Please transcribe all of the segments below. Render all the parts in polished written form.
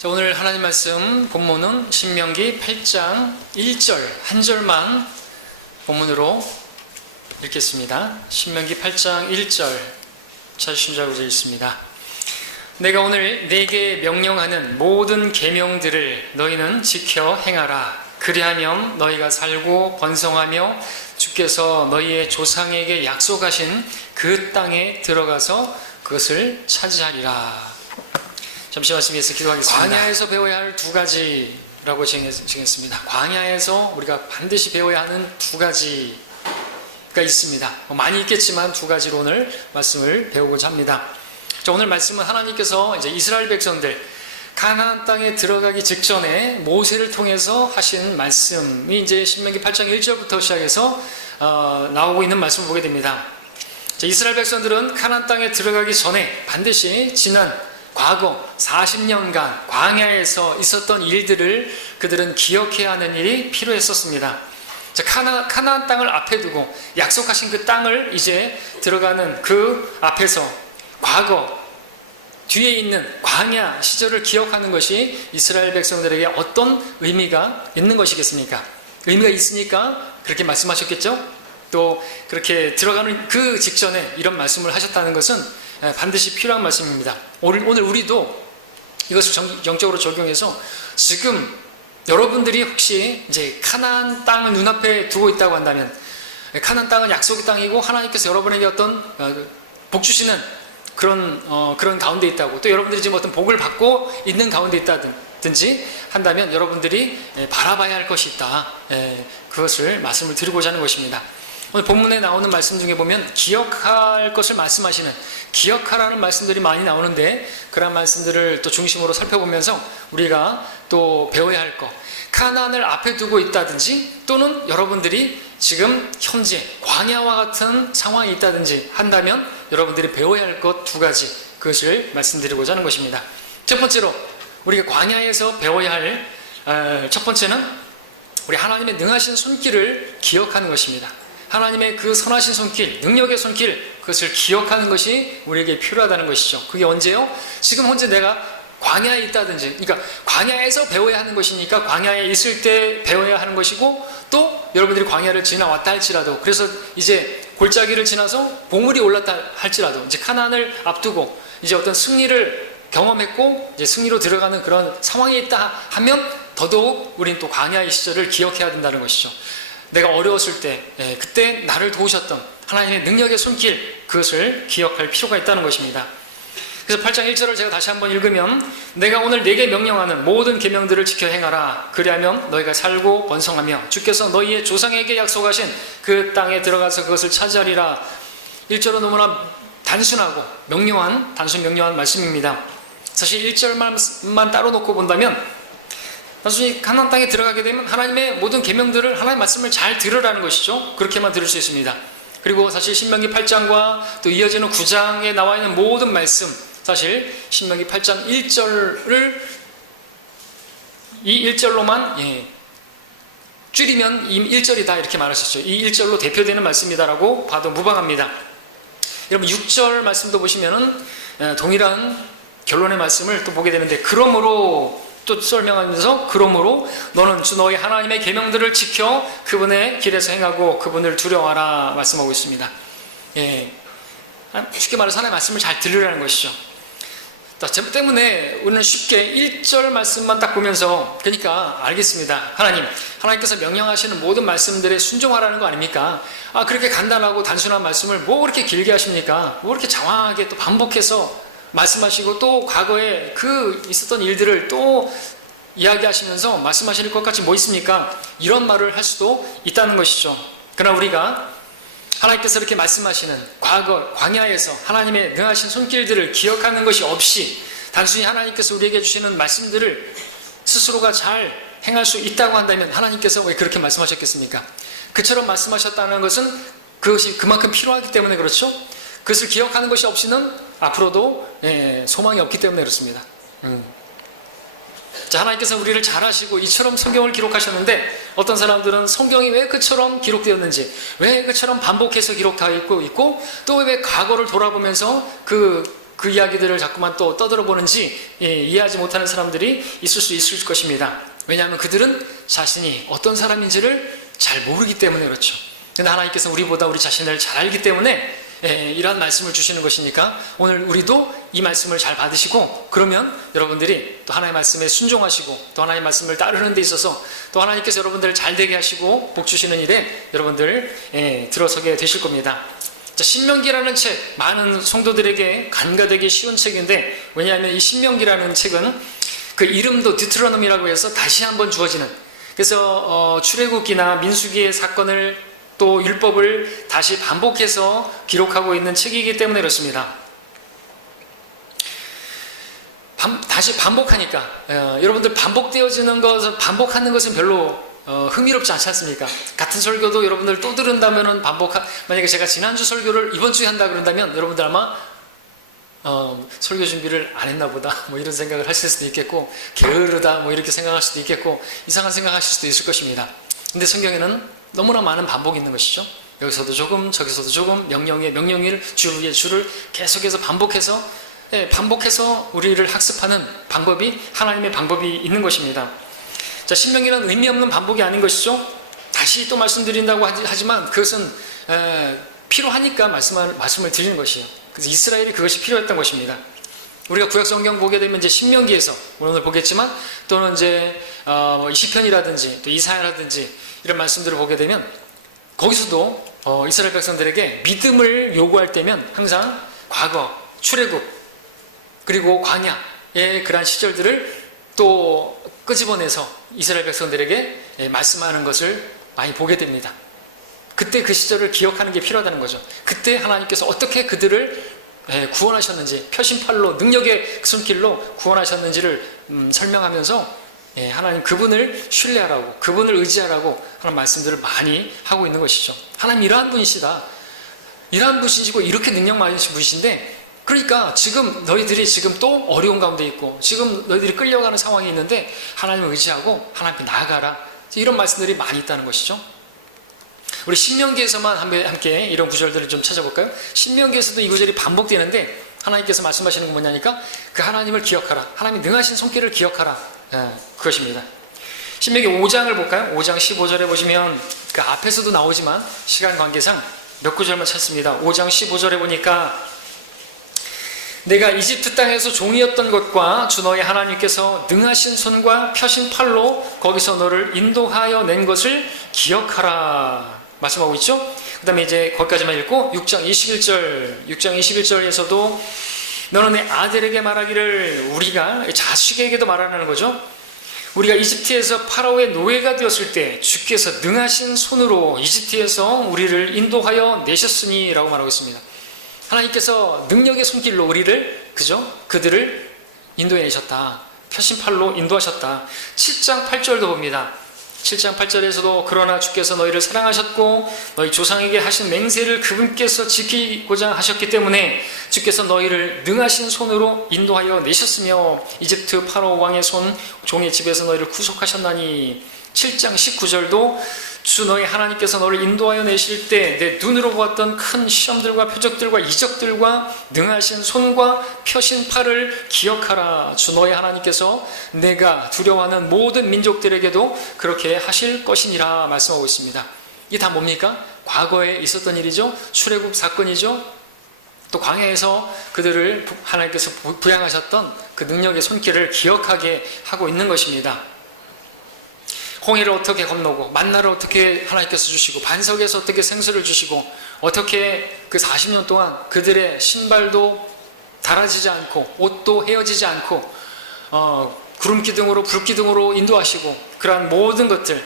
자, 오늘 하나님 말씀 본문은 신명기 8장 1절 한 절만 본문으로 읽겠습니다. 신명기 8장 1절 찾으신 줄 알고 되어 있습니다. 내가 오늘 네게 명령하는 모든 계명들을 너희는 지켜 행하라. 그리하면 너희가 살고 번성하며 주께서 너희의 조상에게 약속하신 그 땅에 들어가서 그것을 차지하리라. 잠시 말씀 위해서 기도하겠습니다. 광야에서 배워야 할 두 가지라고 정했습니다. 광야에서 우리가 반드시 배워야 하는 두 가지가 있습니다. 많이 있겠지만 두 가지로 오늘 말씀을 배우고자 합니다. 자, 오늘 말씀은 하나님께서 이제 이스라엘 백성들 가나안 땅에 들어가기 직전에 모세를 통해서 하신 말씀이 이제 신명기 8장 1절부터 시작해서 나오고 있는 말씀을 보게 됩니다. 자, 이스라엘 백성들은 가나안 땅에 들어가기 전에 반드시 지난 과거 40년간 광야에서 있었던 일들을 그들은 기억해야 하는 일이 필요했었습니다. 자, 가나안 땅을 앞에 두고 약속하신 그 땅을 이제 들어가는 그 앞에서 과거 뒤에 있는 광야 시절을 기억하는 것이 이스라엘 백성들에게 어떤 의미가 있는 것이겠습니까? 의미가 있으니까 그렇게 말씀하셨겠죠? 또 그렇게 들어가는 그 직전에 이런 말씀을 하셨다는 것은 반드시 필요한 말씀입니다. 오늘 우리도 이것을 영적으로 적용해서 지금 여러분들이 혹시 이제 가나안 땅을 눈앞에 두고 있다고 한다면, 가나안 땅은 약속의 땅이고 하나님께서 여러분에게 어떤 복 주시는 그런 가운데 있다고, 또 여러분들이 지금 어떤 복을 받고 있는 가운데 있다든지 한다면 여러분들이 바라봐야 할 것이 있다. 그것을 말씀을 드리고자 하는 것입니다. 오늘 본문에 나오는 말씀 중에 보면 기억할 것을 말씀하시는, 기억하라는 말씀들이 많이 나오는데, 그런 말씀들을 또 중심으로 살펴보면서 우리가 또 배워야 할 것, 가나안을 앞에 두고 있다든지 또는 여러분들이 지금 현재 광야와 같은 상황이 있다든지 한다면 여러분들이 배워야 할 것 두 가지, 그것을 말씀드리고자 하는 것입니다. 첫 번째로 우리가 광야에서 배워야 할 첫 번째는 우리 하나님의 능하신 손길을 기억하는 것입니다. 하나님의 그 선하신 손길, 능력의 손길, 그것을 기억하는 것이 우리에게 필요하다는 것이죠. 그게 언제요? 지금 현재 내가 광야에 있다든지, 그러니까 광야에서 배워야 하는 것이니까 광야에 있을 때 배워야 하는 것이고, 또 여러분들이 광야를 지나왔다 할지라도, 그래서 이제 골짜기를 지나서 봉우리 올랐다 할지라도, 이제 가나안을 앞두고 이제 어떤 승리를 경험했고 이제 승리로 들어가는 그런 상황에 있다 하면 더더욱 우린 또 광야의 시절을 기억해야 된다는 것이죠. 내가 어려웠을 때 그때 나를 도우셨던 하나님의 능력의 손길, 그것을 기억할 필요가 있다는 것입니다. 그래서 8장 1절을 제가 다시 한번 읽으면, 내가 오늘 네게 명령하는 모든 계명들을 지켜 행하라. 그리하면 너희가 살고 번성하며 주께서 너희의 조상에게 약속하신 그 땅에 들어가서 그것을 차지하리라. 1절은 너무나 단순하고 단순 명료한 말씀입니다. 사실 1절만 따로 놓고 본다면 단순히 가나안 땅에 들어가게 되면 하나님의 모든 계명들을, 하나님의 말씀을 잘 들으라는 것이죠. 그렇게만 들을 수 있습니다. 그리고 사실 신명기 8장과 또 이어지는 9장에 나와 있는 모든 말씀, 사실 신명기 8장 1절을 이 1절로만 줄이면 이 1절이다 이렇게 말할 수 있죠. 이 1절로 대표되는 말씀이다라고 봐도 무방합니다. 여러분 6절 말씀도 보시면은 동일한 결론의 말씀을 또 보게 되는데, 그러므로 또 설명하면서, 그러므로 너는 주 너희 하나님의 계명들을 지켜 그분의 길에서 행하고 그분을 두려워하라 말씀하고 있습니다. 쉽게 말해서 하나님의 말씀을 잘 들으라는 것이죠. 때문에 우리는 쉽게 1절 말씀만 딱 보면서, 그러니까 알겠습니다. 하나님께서 명령하시는 모든 말씀들에 순종하라는 거 아닙니까? 그렇게 간단하고 단순한 말씀을 뭐 그렇게 길게 하십니까? 뭐 그렇게 장황하게 또 반복해서 말씀하시고 또 과거에 그 있었던 일들을 또 이야기하시면서 말씀하실 것 같이 뭐 있습니까? 이런 말을 할 수도 있다는 것이죠. 그러나 우리가 하나님께서 이렇게 말씀하시는 과거 광야에서 하나님의 능하신 손길들을 기억하는 것이 없이 단순히 하나님께서 우리에게 주시는 말씀들을 스스로가 잘 행할 수 있다고 한다면 하나님께서 왜 그렇게 말씀하셨겠습니까? 그처럼 말씀하셨다는 것은 그것이 그만큼 필요하기 때문에 그렇죠. 그것을 기억하는 것이 없이는 앞으로도 소망이 없기 때문에 그렇습니다. 자, 하나님께서 우리를 잘 아시고 이처럼 성경을 기록하셨는데, 어떤 사람들은 성경이 왜 그처럼 기록되었는지, 왜 그처럼 반복해서 기록되어 있고 또 왜 과거를 돌아보면서 그 그 이야기들을 자꾸만 또 떠들어보는지 이해하지 못하는 사람들이 있을 수 있을 것입니다. 왜냐하면 그들은 자신이 어떤 사람인지를 잘 모르기 때문에 그렇죠. 근데 하나님께서 우리보다 우리 자신을 잘 알기 때문에 이러한 말씀을 주시는 것이니까 오늘 우리도 이 말씀을 잘 받으시고, 그러면 여러분들이 또 하나님의 말씀에 순종하시고 또 하나님의 말씀을 따르는 데 있어서 또 하나님께서 여러분들을 잘 되게 하시고 복 주시는 일에 여러분들 들어서게 되실 겁니다. 자, 신명기라는 책, 많은 성도들에게 간과되기 쉬운 책인데, 왜냐하면 이 신명기라는 책은 그 이름도 디트로노미라고 해서 다시 한번 주어지는, 그래서 출애굽기나 민수기의 사건을 또 율법을 다시 반복해서 기록하고 있는 책이기 때문에 그렇습니다. 다시 반복하니까 여러분들 반복되어지는 것을 반복하는 것은 별로 흥미롭지 않지 않습니까? 같은 설교도 여러분들 또 들은다면은 만약에 제가 지난주 설교를 이번 주에 한다 그런다면 여러분들 아마 설교 준비를 안 했나 보다 뭐 이런 생각을 하실 수도 있겠고, 게으르다 뭐 이렇게 생각할 수도 있겠고, 이상한 생각하실 수도 있을 것입니다. 근데 성경에는 너무나 많은 반복이 있는 것이죠. 여기서도 조금 저기서도 조금, 명령의 명령일, 주 위에 주를 계속해서 반복해서 우리를 학습하는 방법이, 하나님의 방법이 있는 것입니다. 자, 신명기는 의미 없는 반복이 아닌 것이죠. 다시 또 말씀드린다고 하지만 그것은 필요하니까 말씀을 드리는 것이에요. 그래서 이스라엘이 그것이 필요했던 것입니다. 우리가 구약 성경 보게 되면 이제 신명기에서 오늘 보겠지만, 또는 이제 시편이라든지 또 이사야라든지 이런 말씀들을 보게 되면, 거기서도 이스라엘 백성들에게 믿음을 요구할 때면 항상 과거, 출애굽, 그리고 광야의 그러한 시절들을 또 끄집어내서 이스라엘 백성들에게 말씀하는 것을 많이 보게 됩니다. 그때 그 시절을 기억하는 게 필요하다는 거죠. 그때 하나님께서 어떻게 그들을 구원하셨는지, 표심팔로 능력의 손길로 구원하셨는지를 설명하면서 하나님 그분을 신뢰하라고, 그분을 의지하라고 하는 말씀들을 많이 하고 있는 것이죠. 하나님 이러한 분이시다, 이러한 분이시고 이렇게 능력 많으신 분이신데, 그러니까 지금 너희들이 지금 또 어려운 가운데 있고 지금 너희들이 끌려가는 상황이 있는데 하나님을 의지하고 하나님께 나아가라, 이런 말씀들이 많이 있다는 것이죠. 우리 신명기에서만 함께 이런 구절들을 좀 찾아볼까요? 신명기에서도 이 구절이 반복되는데 하나님께서 말씀하시는 건 뭐냐니까, 그 하나님을 기억하라, 하나님이 능하신 손길을 기억하라, 그것입니다. 신명기 5장을 볼까요? 5장 15절에 보시면 그 앞에서도 나오지만 시간 관계상 몇 구절만 찾습니다. 5장 15절에 보니까, 내가 이집트 땅에서 종이었던 것과 주 너의 하나님께서 능하신 손과 펴신 팔로 거기서 너를 인도하여 낸 것을 기억하라 말씀하고 있죠. 그 다음에 이제 거기까지만 읽고 6장 21절에서도 너는 내 아들에게 말하기를, 우리가 자식에게도 말하는 거죠. 우리가 이집트에서 파라오의 노예가 되었을 때 주께서 능하신 손으로 이집트에서 우리를 인도하여 내셨으니 라고 말하고 있습니다. 하나님께서 능력의 손길로 우리를, 그들을 인도해 내셨다, 표심팔로 인도하셨다. 7장 8절도 봅니다. 7장 8절에서도 그러나 주께서 너희를 사랑하셨고 너희 조상에게 하신 맹세를 그분께서 지키고자 하셨기 때문에 주께서 너희를 능하신 손으로 인도하여 내셨으며 이집트 파라오 왕의 손 종의 집에서 너희를 구속하셨나니. 7장 19절도 주 너희 하나님께서 너를 인도하여 내실 때 내 눈으로 보았던 큰 시험들과 표적들과 이적들과 능하신 손과 펴신 팔을 기억하라. 주 너희 하나님께서 내가 두려워하는 모든 민족들에게도 그렇게 하실 것이니라 말씀하고 있습니다. 이게 다 뭡니까? 과거에 있었던 일이죠. 출애굽 사건이죠. 또 광야에서 그들을 하나님께서 부양하셨던 그 능력의 손길을 기억하게 하고 있는 것입니다. 홍해를 어떻게 건너고 만나를 어떻게 하나님께서 주시고 반석에서 어떻게 생수를 주시고 어떻게 그 40년 동안 그들의 신발도 닳아지지 않고 옷도 헤어지지 않고 구름기둥으로 불기둥으로 인도하시고 그러한 모든 것들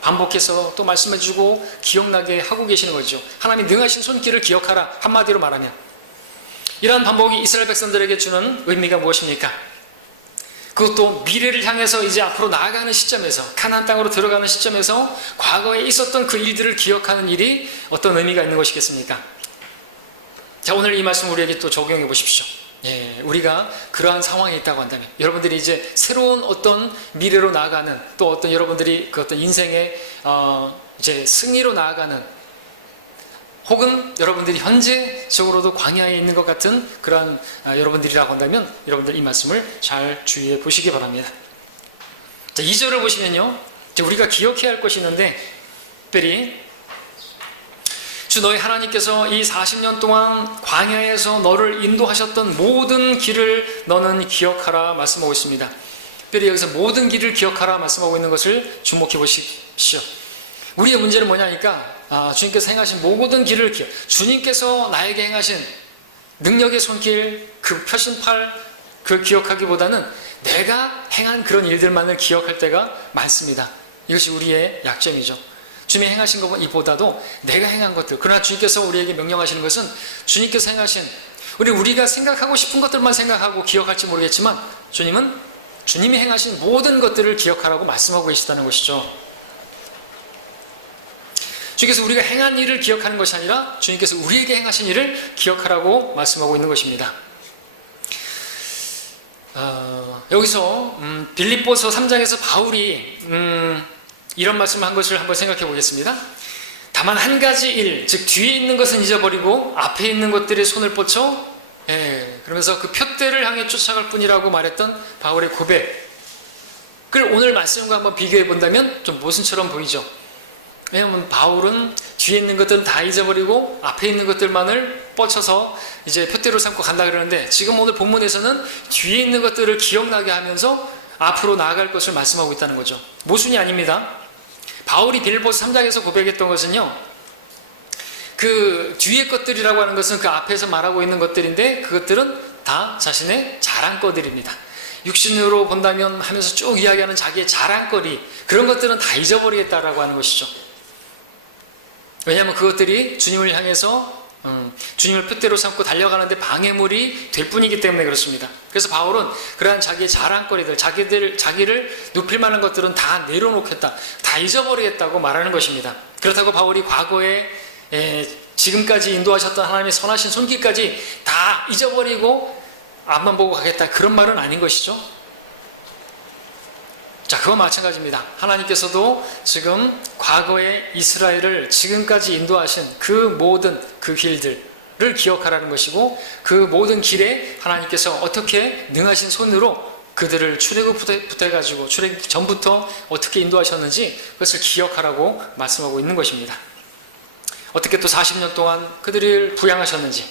반복해서 또 말씀해주고 기억나게 하고 계시는 거죠. 하나님이 능하신 손길을 기억하라, 한마디로 말하면 이러한 반복이 이스라엘 백성들에게 주는 의미가 무엇입니까? 그것도 미래를 향해서 이제 앞으로 나아가는 시점에서, 가나안 땅으로 들어가는 시점에서 과거에 있었던 그 일들을 기억하는 일이 어떤 의미가 있는 것이겠습니까? 자, 오늘 이 말씀 우리에게 또 적용해 보십시오. 우리가 그러한 상황에 있다고 한다면 여러분들이 이제 새로운 어떤 미래로 나아가는, 또 어떤 여러분들이 그 어떤 인생의 이제 승리로 나아가는 혹은 여러분들이 현재적으로도 광야에 있는 것 같은 그런 여러분들이라고 한다면 여러분들 이 말씀을 잘 주의해 보시기 바랍니다. 자, 2절을 보시면요, 우리가 기억해야 할 것이 있는데, 특별히 주 너희 하나님께서 이 40년 동안 광야에서 너를 인도하셨던 모든 길을 너는 기억하라 말씀하고 있습니다. 특별히 여기서 모든 길을 기억하라 말씀하고 있는 것을 주목해 보십시오. 우리의 문제는 뭐냐니까 주님께서 행하신 모든 길을 주님께서 나에게 행하신 능력의 손길, 그 표신팔, 그걸 기억하기보다는 내가 행한 그런 일들만을 기억할 때가 많습니다. 이것이 우리의 약점이죠. 주님이 행하신 것보다도 내가 행한 것들, 그러나 주님께서 우리에게 명령하시는 것은 주님께서 행하신, 우리가 생각하고 싶은 것들만 생각하고 기억할지 모르겠지만 주님은 주님이 행하신 모든 것들을 기억하라고 말씀하고 계시다는 것이죠. 주님께서 우리가 행한 일을 기억하는 것이 아니라 주님께서 우리에게 행하신 일을 기억하라고 말씀하고 있는 것입니다. 여기서 빌립보서 3장에서 바울이 이런 말씀을 한 것을 한번 생각해 보겠습니다. 다만 한 가지 일, 즉 뒤에 있는 것은 잊어버리고 앞에 있는 것들에 손을 뻗쳐 그러면서 그 표대를 향해 쫓아갈 뿐이라고 말했던 바울의 고백을 오늘 말씀과 한번 비교해 본다면 좀 모순처럼 보이죠. 왜냐하면 바울은 뒤에 있는 것들은 다 잊어버리고 앞에 있는 것들만을 뻗쳐서 이제 표대로 삼고 간다 그러는데, 지금 오늘 본문에서는 뒤에 있는 것들을 기억나게 하면서 앞으로 나아갈 것을 말씀하고 있다는 거죠. 모순이 아닙니다. 바울이 빌립보서 3장에서 고백했던 것은요, 그 뒤에 것들이라고 하는 것은 그 앞에서 말하고 있는 것들인데 그것들은 다 자신의 자랑거들입니다. 육신으로 본다면 하면서 쭉 이야기하는 자기의 자랑거리, 그런 것들은 다 잊어버리겠다라고 하는 것이죠. 왜냐하면 그것들이 주님을 향해서 주님을 표대로 삼고 달려가는데 방해물이 될 뿐이기 때문에 그렇습니다. 그래서 바울은 그러한 자기의 자랑거리들, 자기를 높일 만한 것들은 다 내려놓겠다, 다 잊어버리겠다고 말하는 것입니다. 그렇다고 바울이 과거에 지금까지 인도하셨던 하나님의 선하신 손길까지 다 잊어버리고 앞만 보고 가겠다, 그런 말은 아닌 것이죠. 자, 그와 마찬가지입니다. 하나님께서도 지금 과거에 이스라엘을 지금까지 인도하신 그 모든 그 길들을 기억하라는 것이고, 그 모든 길에 하나님께서 어떻게 능하신 손으로 그들을 출애굽부터 해가지고 출애굽 전부터 어떻게 인도하셨는지 그것을 기억하라고 말씀하고 있는 것입니다. 어떻게 또 40년 동안 그들을 부양하셨는지,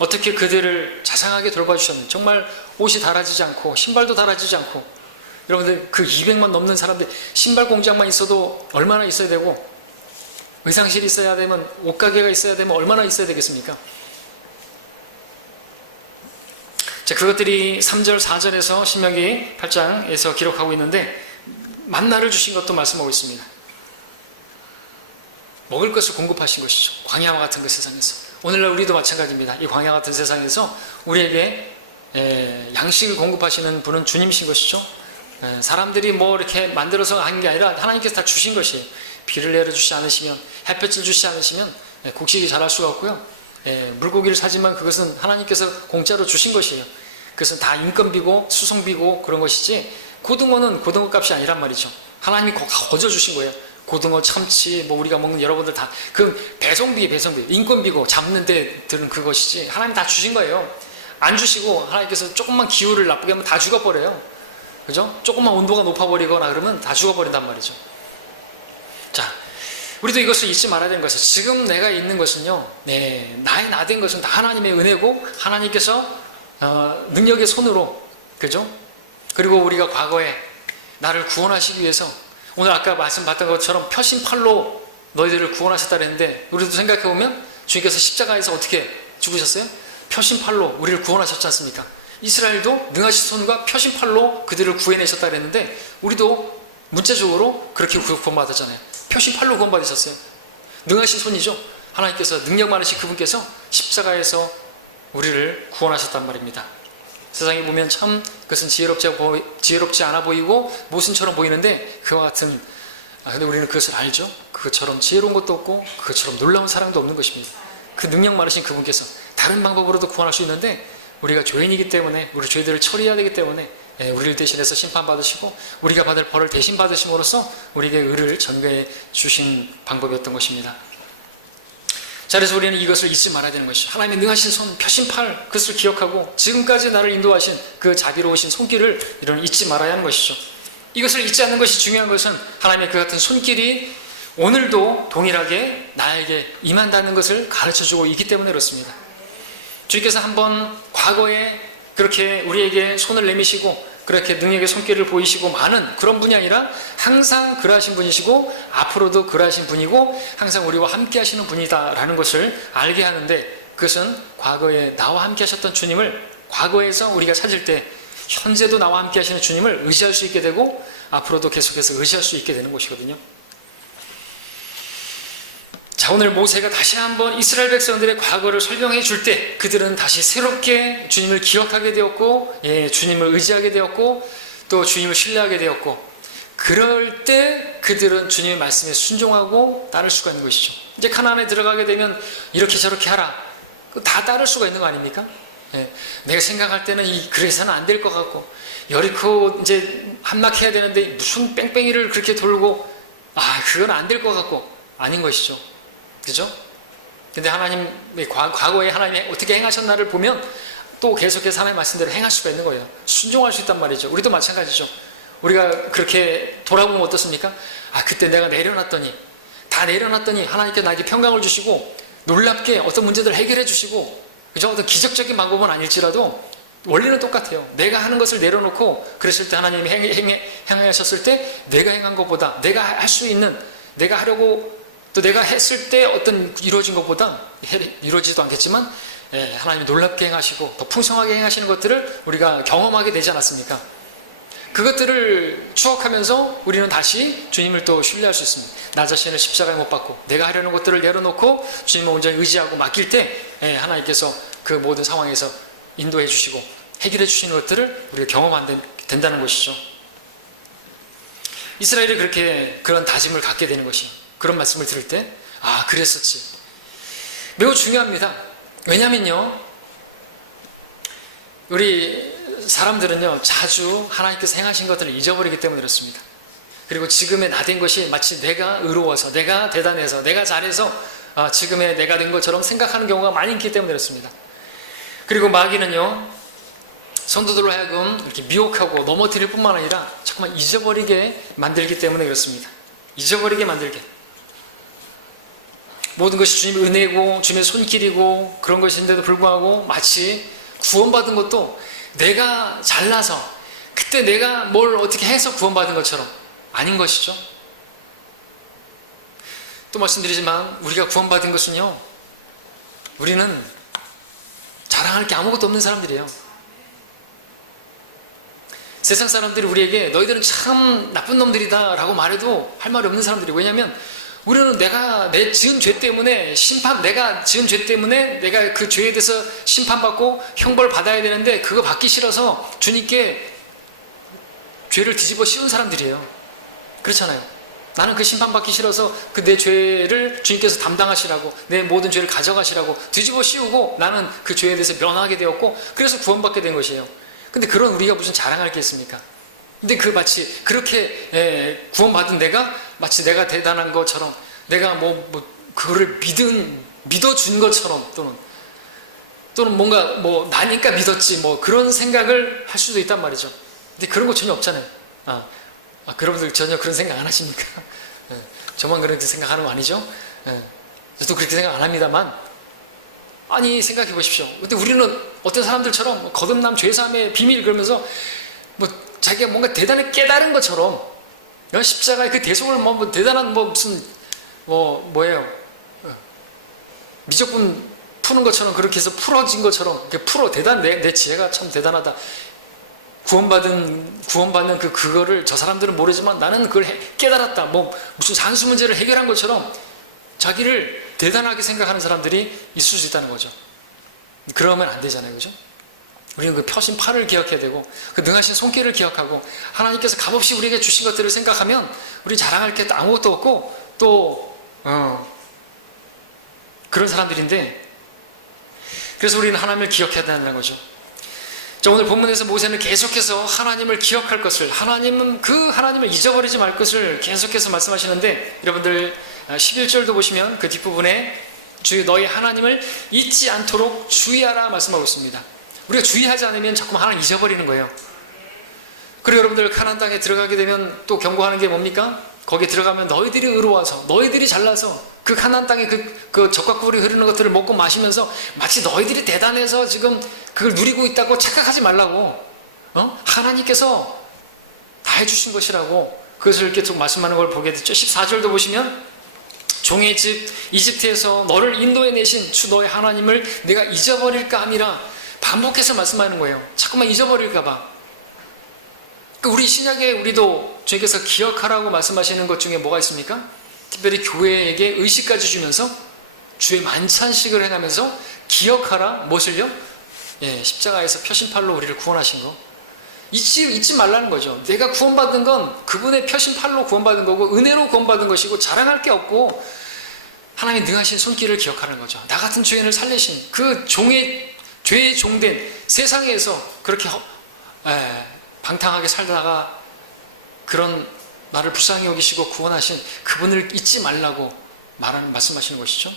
어떻게 그들을 자상하게 돌봐주셨는지, 정말 옷이 닳아지지 않고 신발도 닳아지지 않고, 여러분들 그 200만 넘는 사람들 신발 공장만 있어도 얼마나 있어야 되고, 의상실이 있어야 되면, 옷가게가 있어야 되면 얼마나 있어야 되겠습니까? 자, 그것들이 3절 4절에서 신명기 8장에서 기록하고 있는데, 만나를 주신 것도 말씀하고 있습니다. 먹을 것을 공급하신 것이죠. 광야와 같은 그 세상에서. 오늘날 우리도 마찬가지입니다. 이 광야 같은 세상에서 우리에게 양식을 공급하시는 분은 주님이신 것이죠. 사람들이 뭐 이렇게 만들어서 한 게 아니라 하나님께서 다 주신 것이에요. 비를 내려주지 않으시면, 햇볕을 주시지 않으시면 곡식이 자랄 수가 없고요. 물고기를 사지만 그것은 하나님께서 공짜로 주신 것이에요. 그것은 다 인건비고 수송비고 그런 것이지, 고등어는 고등어 값이 아니란 말이죠. 하나님이 거저 주신 거예요. 고등어, 참치, 뭐 우리가 먹는 여러분들 다 그 배송비, 인건비고 잡는 데 드는 그것이지, 하나님 다 주신 거예요. 안 주시고 하나님께서 조금만 기후를 나쁘게 하면 다 죽어버려요. 그죠? 조금만 온도가 높아버리거나 그러면 다 죽어버린단 말이죠. 자, 우리도 이것을 잊지 말아야 되는 것은, 지금 내가 있는 것은요, 나의 나된 것은 다 하나님의 은혜고, 하나님께서 능력의 손으로, 그죠? 그리고 우리가 과거에 나를 구원하시기 위해서, 오늘 아까 말씀받던 것처럼 표신팔로 너희들을 구원하셨다 그랬는데, 우리도 생각해보면 주님께서 십자가에서 어떻게 죽으셨어요? 표신팔로 우리를 구원하셨지 않습니까? 이스라엘도 능하신 손과 표신팔로 그들을 구해내셨다 그랬는데, 우리도 문자적으로 그렇게 구원받았잖아요. 표신팔로 구원받으셨어요. 능하신 손이죠. 하나님께서, 능력 많으신 그분께서 십자가에서 우리를 구원하셨단 말입니다. 세상에 보면 참 그것은 지혜롭지 않아 보이고 모순처럼 보이는데, 그와 같은, 근데 우리는 그것을 알죠. 그것처럼 지혜로운 것도 없고 그것처럼 놀라운 사랑도 없는 것입니다. 그 능력 많으신 그분께서 다른 방법으로도 구원할 수 있는데, 우리가 죄인이기 때문에, 우리 죄들을 처리해야 되기 때문에 우리를 대신해서 심판받으시고 우리가 받을 벌을 대신 받으심으로써 우리에게 의를 전가해 주신 방법이었던 것입니다. 자, 그래서 우리는 이것을 잊지 말아야 되는 것이죠. 하나님의 능하신 손, 펴신 팔, 그것을 기억하고 지금까지 나를 인도하신 그 자비로우신 손길을 이런 잊지 말아야 하는 것이죠. 이것을 잊지 않는 것이 중요한 것은 하나님의 그 같은 손길이 오늘도 동일하게 나에게 임한다는 것을 가르쳐주고 있기 때문에 그렇습니다. 주님께서 한번 과거에 그렇게 우리에게 손을 내미시고 그렇게 능력의 손길을 보이시고 많은 그런 분이 아니라 항상 그러하신 분이시고 앞으로도 그러하신 분이고 항상 우리와 함께 하시는 분이다라는 것을 알게 하는데, 그것은 과거에 나와 함께 하셨던 주님을 과거에서 우리가 찾을 때 현재도 나와 함께 하시는 주님을 의지할 수 있게 되고 앞으로도 계속해서 의지할 수 있게 되는 것이거든요. 자, 오늘 모세가 다시 한번 이스라엘 백성들의 과거를 설명해 줄 때 그들은 다시 새롭게 주님을 기억하게 되었고, 주님을 의지하게 되었고, 또 주님을 신뢰하게 되었고, 그럴 때 그들은 주님의 말씀에 순종하고 따를 수가 있는 것이죠. 이제 가나안에 들어가게 되면 이렇게 저렇게 하라, 다 따를 수가 있는 거 아닙니까? 내가 생각할 때는 그래서는 안 될 것 같고, 여리코 이제 함락해야 되는데 무슨 뺑뺑이를 그렇게 돌고, 그건 안 될 것 같고, 아닌 것이죠. 그죠? 근데 하나님의 과거에 하나님이 어떻게 행하셨나를 보면 또 계속해서 하나님의 말씀대로 행할 수가 있는 거예요. 순종할 수 있단 말이죠. 우리도 마찬가지죠. 우리가 그렇게 돌아보면 어떻습니까? 그때 내가 다 내려놨더니 하나님께서 나에게 평강을 주시고 놀랍게 어떤 문제들을 해결해 주시고, 그죠? 어떤 기적적인 방법은 아닐지라도 원리는 똑같아요. 내가 하는 것을 내려놓고 그랬을 때 하나님이 행하셨을 때 내가 행한 것보다 내가 할 수 있는, 내가 하려고 또 내가 했을 때 어떤 이루어진 것보다 이루어지지도 않겠지만 하나님이 놀랍게 행하시고 더 풍성하게 행하시는 것들을 우리가 경험하게 되지 않았습니까? 그것들을 추억하면서 우리는 다시 주님을 또 신뢰할 수 있습니다. 나 자신을 십자가에 못 박고 내가 하려는 것들을 내려놓고 주님을 온전히 의지하고 맡길 때 하나님께서 그 모든 상황에서 인도해 주시고 해결해 주시는 것들을 우리가 경험하게 된다는 것이죠. 이스라엘이 그렇게 그런 다짐을 갖게 되는 것이, 그런 말씀을 들을 때 그랬었지. 매우 중요합니다. 왜냐면요, 우리 사람들은요 자주 하나님께서 행하신 것들을 잊어버리기 때문에 그렇습니다. 그리고 지금의 나 된 것이 마치 내가 의로워서, 내가 대단해서, 내가 잘해서 지금의 내가 된 것처럼 생각하는 경우가 많이 있기 때문에 그렇습니다. 그리고 마귀는요 성도들로 하여금 이렇게 미혹하고 넘어뜨릴 뿐만 아니라 자꾸만 잊어버리게 만들기 때문에 그렇습니다. 잊어버리게 만들게. 모든 것이 주님의 은혜고 주님의 손길이고 그런 것인데도 불구하고 마치 구원받은 것도 내가 잘나서 그때 내가 뭘 어떻게 해서 구원받은 것처럼 아닌 것이죠. 또 말씀드리지만 우리가 구원받은 것은요, 우리는 자랑할 게 아무것도 없는 사람들이에요. 세상 사람들이 우리에게 너희들은 참 나쁜 놈들이다 라고 말해도 할 말이 없는 사람들이에요. 왜냐하면 우리는 내가 내 지은 죄 때문에 내가 지은 죄 때문에 내가 그 죄에 대해서 심판받고 형벌 받아야 되는데 그거 받기 싫어서 주님께 죄를 뒤집어 씌운 사람들이에요. 그렇잖아요. 나는 그 심판받기 싫어서 그 내 죄를 주님께서 담당하시라고, 내 모든 죄를 가져가시라고 뒤집어 씌우고 나는 그 죄에 대해서 면하게 되었고 그래서 구원받게 된 것이에요. 근데 그런 우리가 무슨 자랑할 게 있습니까? 근데 마치 그렇게 구원받은 내가 마치 내가 대단한 것처럼, 내가 그거를 믿어준 것처럼, 또는 뭔가 나니까 믿었지 그런 생각을 할 수도 있단 말이죠. 근데 그런 거 전혀 없잖아요. 여러분들 전혀 그런 생각 안 하십니까? 저만 그렇게 생각하는 거 아니죠? 저도 그렇게 생각 안 합니다만, 아니 생각해 보십시오. 근데 우리는 어떤 사람들처럼 거듭남 죄사함의 비밀 그러면서 자기가 뭔가 대단히 깨달은 것처럼 십자가의 그 대속을 대단한 무슨 뭐예요? 미적분 푸는 것처럼 그렇게 해서 풀어진 것처럼 내 지혜가 참 대단하다. 구원받는 그거를 저 사람들은 모르지만 나는 그걸 깨달았다. 무슨 산수 문제를 해결한 것처럼 자기를 대단하게 생각하는 사람들이 있을 수 있다는 거죠. 그러면 안 되잖아요. 그죠? 우리는 그 펴신 팔을 기억해야 되고 그 능하신 손길을 기억하고 하나님께서 값없이 우리에게 주신 것들을 생각하면 우리 자랑할 게 아무것도 없고 또 그런 사람들인데, 그래서 우리는 하나님을 기억해야 된다는 거죠. 자, 오늘 본문에서 모세는 계속해서 하나님을 기억할 것을, 하나님을 잊어버리지 말 것을 계속해서 말씀하시는데, 여러분들 11절도 보시면 그 뒷부분에 주 너희 하나님을 잊지 않도록 주의하라 말씀하고 있습니다. 우리가 주의하지 않으면 자꾸 하나님 잊어버리는 거예요. 그리고 여러분들 가나안 땅에 들어가게 되면 또 경고하는 게 뭡니까? 거기에 들어가면 너희들이 의로워서 너희들이 잘나서 그 가나안 땅에 그 젖과 꿀이 흐르는 것들을 먹고 마시면서 마치 너희들이 대단해서 지금 그걸 누리고 있다고 착각하지 말라고, 하나님께서 다 해주신 것이라고 그것을 이렇게 좀 말씀하는 걸 보게 됐죠. 14절도 보시면 종의 집 이집트에서 너를 인도해내신 주 너의 하나님을 내가 잊어버릴까 함이라 반복해서 말씀하는 거예요. 자꾸만 잊어버릴까 봐. 우리 신약에 우리도 주님께서 기억하라고 말씀하시는 것 중에 뭐가 있습니까? 특별히 교회에게 의식까지 주면서 주의 만찬식을 해가면서 기억하라 무엇을요? 십자가에서 표심팔로 우리를 구원하신 거 잊지 말라는 거죠. 내가 구원받은 건 그분의 표심팔로 구원받은 거고 은혜로 구원받은 것이고 자랑할 게 없고 하나님의 능하신 손길을 기억하는 거죠. 나 같은 죄인을 살리신 그 죄의 종된 세상에서 그렇게 방탕하게 살다가 그런 나를 불쌍히 여기시고 구원하신 그분을 잊지 말라고 말씀하시는 것이죠.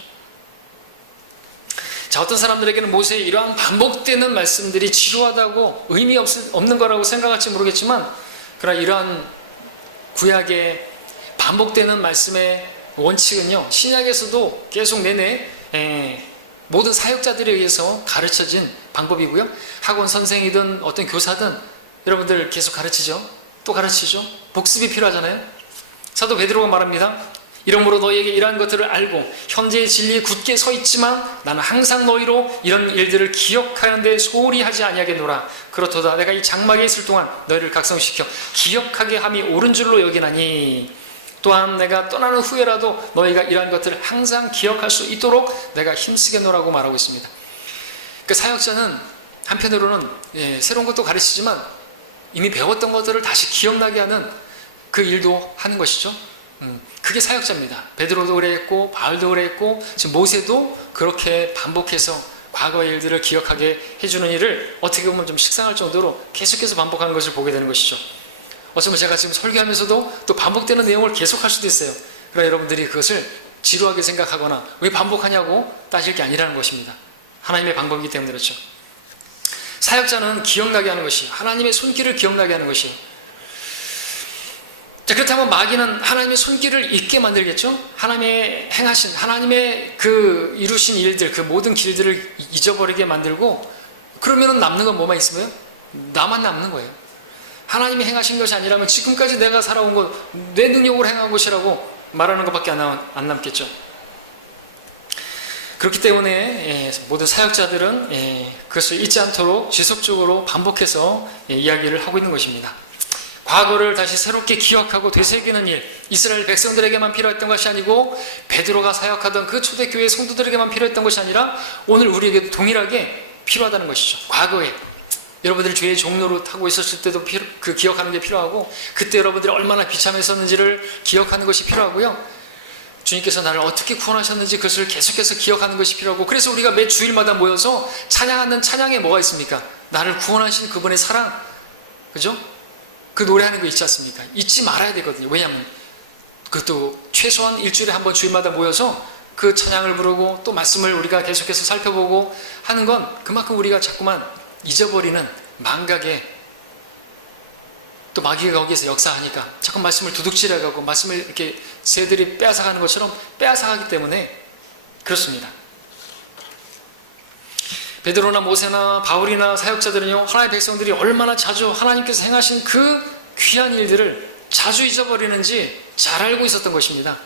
자, 어떤 사람들에게는 모세의 이러한 반복되는 말씀들이 지루하다고 의미 없는 거라고 생각할지 모르겠지만, 그러나 이러한 구약의 반복되는 말씀의 원칙은요, 신약에서도 계속 내내 모든 사역자들에 의해서 가르쳐진 방법이고요. 학원 선생이든 어떤 교사든 여러분들 계속 가르치죠. 또 가르치죠. 복습이 필요하잖아요. 사도 베드로가 말합니다. 이러므로 너희에게 이러한 것들을 알고 현재의 진리에 굳게 서 있지만 나는 항상 너희로 이런 일들을 기억하는데 소홀히 하지 아니하겠노라. 그렇도다 내가 이 장막에 있을 동안 너희를 각성시켜 기억하게 함이 옳은 줄로 여기나니 또한 내가 떠나는 후에라도 너희가 이러한 것들을 항상 기억할 수 있도록 내가 힘쓰겠노라고 말하고 있습니다. 그 사역자는 한편으로는 새로운 것도 가르치지만 이미 배웠던 것들을 다시 기억나게 하는 그 일도 하는 것이죠. 그게 사역자입니다. 베드로도 그랬고 바울도 그랬고 지금 모세도 그렇게 반복해서 과거의 일들을 기억하게 해주는 일을 어떻게 보면 좀 식상할 정도로 계속해서 반복하는 것을 보게 되는 것이죠. 어쩌면 제가 지금 설교하면서도 또 반복되는 내용을 계속할 수도 있어요. 그러나 여러분들이 그것을 지루하게 생각하거나 왜 반복하냐고 따질 게 아니라는 것입니다. 하나님의 방법이기 때문에 그렇죠. 사역자는 기억나게 하는 것이 하나님의 손길을 기억나게 하는 것이에요. 자, 그렇다면 마귀는 하나님의 손길을 잊게 만들겠죠? 하나님의 행하신, 하나님의 그 이루신 일들, 그 모든 길들을 잊어버리게 만들고, 그러면 남는 건 뭐만 있으면? 나만 남는 거예요. 하나님이 행하신 것이 아니라면 지금까지 내가 살아온 것, 내 능력으로 행한 것이라고 말하는 것밖에 안 남겠죠. 그렇기 때문에 모든 사역자들은 그것을 잊지 않도록 지속적으로 반복해서 이야기를 하고 있는 것입니다. 과거를 다시 새롭게 기억하고 되새기는 일, 이스라엘 백성들에게만 필요했던 것이 아니고 베드로가 사역하던 그 초대교회 성도들에게만 필요했던 것이 아니라 오늘 우리에게도 동일하게 필요하다는 것이죠. 과거에 여러분들이 죄의 종로로 타고 있었을 때도 그 기억하는 게 필요하고, 그때 여러분들이 얼마나 비참했었는지를 기억하는 것이 필요하고요. 주님께서 나를 어떻게 구원하셨는지 그것을 계속해서 기억하는 것이 필요하고, 그래서 우리가 매 주일마다 모여서 찬양하는 찬양에 뭐가 있습니까? 나를 구원하신 그분의 사랑, 그죠? 그 노래하는 거 있지 않습니까? 잊지 말아야 되거든요. 왜냐하면 그것도 최소한 일주일에 한 번 주일마다 모여서 그 찬양을 부르고 또 말씀을 우리가 계속해서 살펴보고 하는 건 그만큼 우리가 자꾸만 잊어버리는 망각에, 또 마귀가 거기에서 역사하니까 자꾸 말씀을 두둑질해가고 말씀을 이렇게 새들이 빼앗아가는 것처럼 빼앗아가기 때문에 그렇습니다. 베드로나 모세나 바울이나 사역자들은요, 하나님의 백성들이 얼마나 자주 하나님께서 행하신 그 귀한 일들을 자주 잊어버리는지 잘 알고 있었던 것입니다.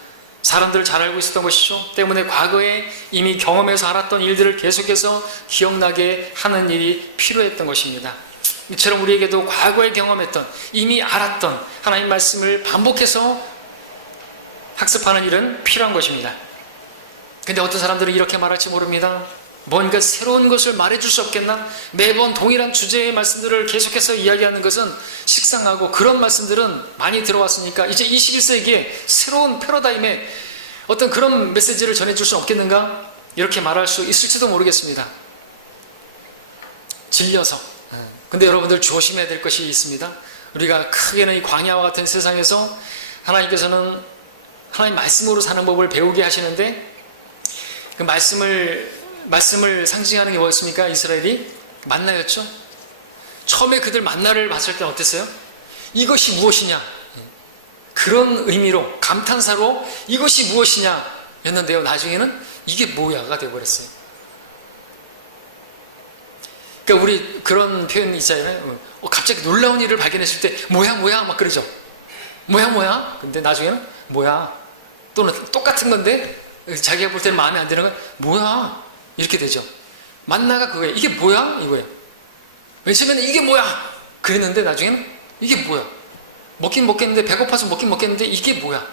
사람들을 잘 알고 있었던 것이죠. 때문에 과거에 이미 경험해서 알았던 일들을 계속해서 기억나게 하는 일이 필요했던 것입니다. 이처럼 우리에게도 과거에 경험했던, 이미 알았던 하나님 말씀을 반복해서 학습하는 일은 필요한 것입니다. 근데 어떤 사람들은 이렇게 말할지 모릅니다. 뭔가 새로운 것을 말해줄 수 없겠나? 매번 동일한 주제의 말씀들을 계속해서 이야기하는 것은 식상하고, 그런 말씀들은 많이 들어왔으니까 이제 21세기에 새로운 패러다임의 어떤 그런 메시지를 전해줄 수 없겠는가? 이렇게 말할 수 있을지도 모르겠습니다. 질려서. 근데 여러분들 조심해야 될 것이 있습니다. 우리가 크게는 이 광야와 같은 세상에서 하나님께서는 하나님 말씀으로 사는 법을 배우게 하시는데, 그 말씀을 상징하는 게 뭐였습니까? 이스라엘이 만나였죠. 처음에 그들 만나를 봤을 때 어땠어요? 이것이 무엇이냐? 그런 의미로 감탄사로 이것이 무엇이냐 였는데요. 나중에는 이게 뭐야가 되어버렸어요. 그러니까 우리 그런 표현 있잖아요. 갑자기 놀라운 일을 발견했을 때 뭐야 막 그러죠. 뭐야 근데 나중에는 뭐야, 또는 똑같은 건데 자기가 볼 때는 마음에 안 드는 건 뭐야 이렇게 되죠. 만나가 그거예요. 이게 뭐야 이거예요. 맨 처음에는 이게 뭐야 그랬는데 나중에는 이게 뭐야, 먹긴 먹겠는데, 배고파서 먹긴 먹겠는데 이게 뭐야.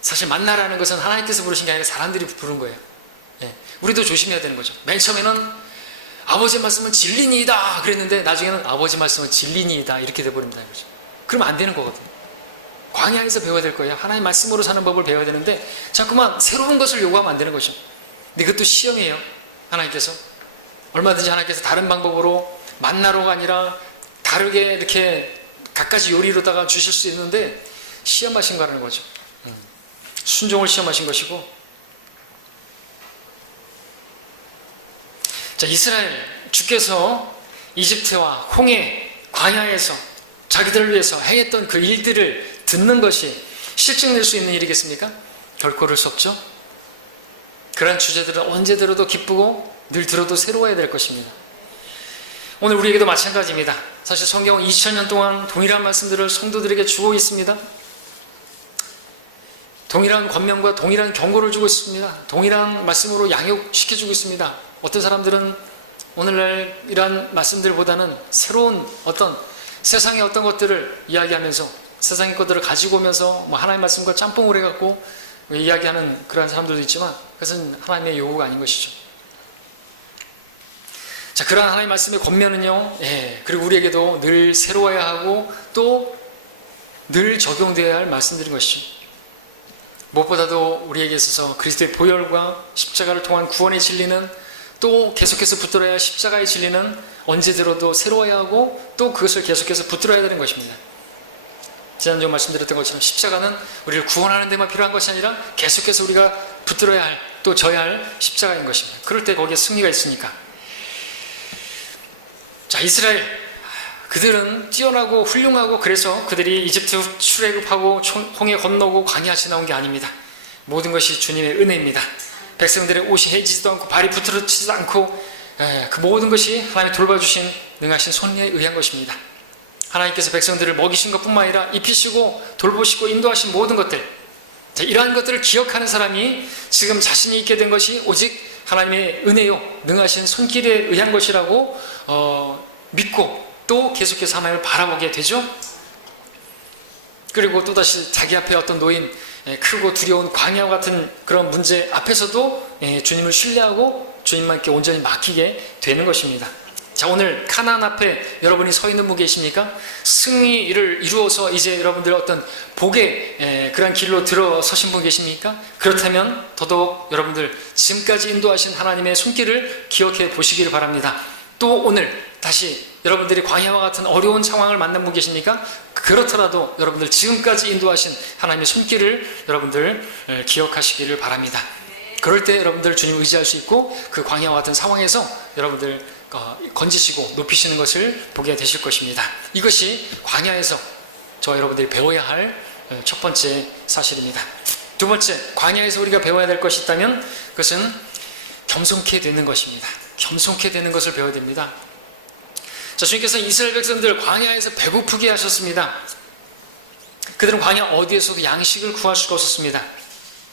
사실 만나라는 것은 하나님께서 부르신 게 아니라 사람들이 부른 거예요. 예, 우리도 조심해야 되는 거죠. 맨 처음에는 아버지의 말씀은 진리니이다 그랬는데 나중에는 아버지 말씀은 진리니이다 이렇게 돼버립니다. 그러면 안 되는 거거든요. 광야에서 배워야 될 거예요. 하나님 말씀으로 사는 법을 배워야 되는데 자꾸만 새로운 것을 요구하면 안 되는 거죠. 근데 그것도 시험이에요. 하나님께서 얼마든지 하나님께서 다른 방법으로 만나로가 아니라 다르게 이렇게 갖가지 요리로다가 주실 수 있는데 시험하신 거라는 거죠. 순종을 시험하신 것이고, 자, 이스라엘 주께서 이집트와 홍해 광야에서 자기들을 위해서 행했던 그 일들을 듣는 것이 실증낼 수 있는 일이겠습니까? 결코 그럴 수 없죠. 그러한 주제들은 언제 들어도 기쁘고 늘 들어도 새로워야 될 것입니다. 오늘 우리에게도 마찬가지입니다. 사실 성경은 2000년 동안 동일한 말씀들을 성도들에게 주고 있습니다. 동일한 권면과 동일한 경고를 주고 있습니다. 동일한 말씀으로 양육시켜주고 있습니다. 어떤 사람들은 오늘날 이러한 말씀들보다는 새로운 어떤 세상의 어떤 것들을 이야기하면서 세상의 것들을 가지고 오면서 하나님의 말씀과 짬뽕을 해갖고 이야기하는 그런 사람들도 있지만 그것은 하나님의 요구가 아닌 것이죠. 자, 그러한 하나님의 말씀의 권면은요, 그리고 우리에게도 늘 새로워야 하고 또 늘 적용되어야 할 말씀들인 것이죠. 무엇보다도 우리에게 있어서 그리스도의 보혈과 십자가를 통한 구원의 진리는, 또 계속해서 붙들어야 할 십자가의 진리는 언제 들어도 새로워야 하고 또 그것을 계속해서 붙들어야 되는 것입니다. 지난주 말씀드렸던 것처럼 십자가는 우리를 구원하는 데만 필요한 것이 아니라 계속해서 우리가 붙들어야 할, 또 져야 할 십자가인 것입니다. 그럴 때 거기에 승리가 있으니까. 자, 이스라엘, 그들은 뛰어나고 훌륭하고 그래서 그들이 이집트 출애굽하고 홍해 건너고 광야 지나온 게 아닙니다. 모든 것이 주님의 은혜입니다. 백성들의 옷이 해지지도 않고 발이 부트러지지도 않고 그 모든 것이 하나님이 돌봐주신 능하신 손에 의한 것입니다. 하나님께서 백성들을 먹이신 것뿐만 아니라 입히시고 돌보시고 인도하신 모든 것들, 자, 이러한 것들을 기억하는 사람이 지금 자신이 있게 된 것이 오직 하나님의 은혜요 능하신 손길에 의한 것이라고 믿고 또 계속해서 하나님을 바라보게 되죠. 그리고 또다시 자기 앞에 어떤 놓인 크고 두려운 광야와 같은 그런 문제 앞에서도 주님을 신뢰하고 주님만께 온전히 맡기게 되는 것입니다. 자, 오늘 가나안 앞에 여러분이 서 있는 분 계십니까? 승리를 이루어서 이제 여러분들 어떤 복의 그런 길로 들어서신 분 계십니까? 그렇다면 더더욱 여러분들 지금까지 인도하신 하나님의 손길을 기억해 보시기를 바랍니다. 또 오늘 다시 여러분들이 광야와 같은 어려운 상황을 만난 분 계십니까? 그렇더라도 여러분들 지금까지 인도하신 하나님의 손길을 여러분들 기억하시기를 바랍니다. 그럴 때 여러분들 주님 의지할 수 있고 그 광야와 같은 상황에서 여러분들 건지시고 높이시는 것을 보게 되실 것입니다. 이것이 광야에서 저와 여러분들이 배워야 할 첫 번째 사실입니다. 두 번째, 광야에서 우리가 배워야 될 것이 있다면 그것은 겸손케 되는 것입니다. 겸손케 되는 것을 배워야 됩니다. 자, 주님께서 이스라엘 백성들 광야에서 배고프게 하셨습니다. 그들은 광야 어디에서도 양식을 구할 수가 없었습니다.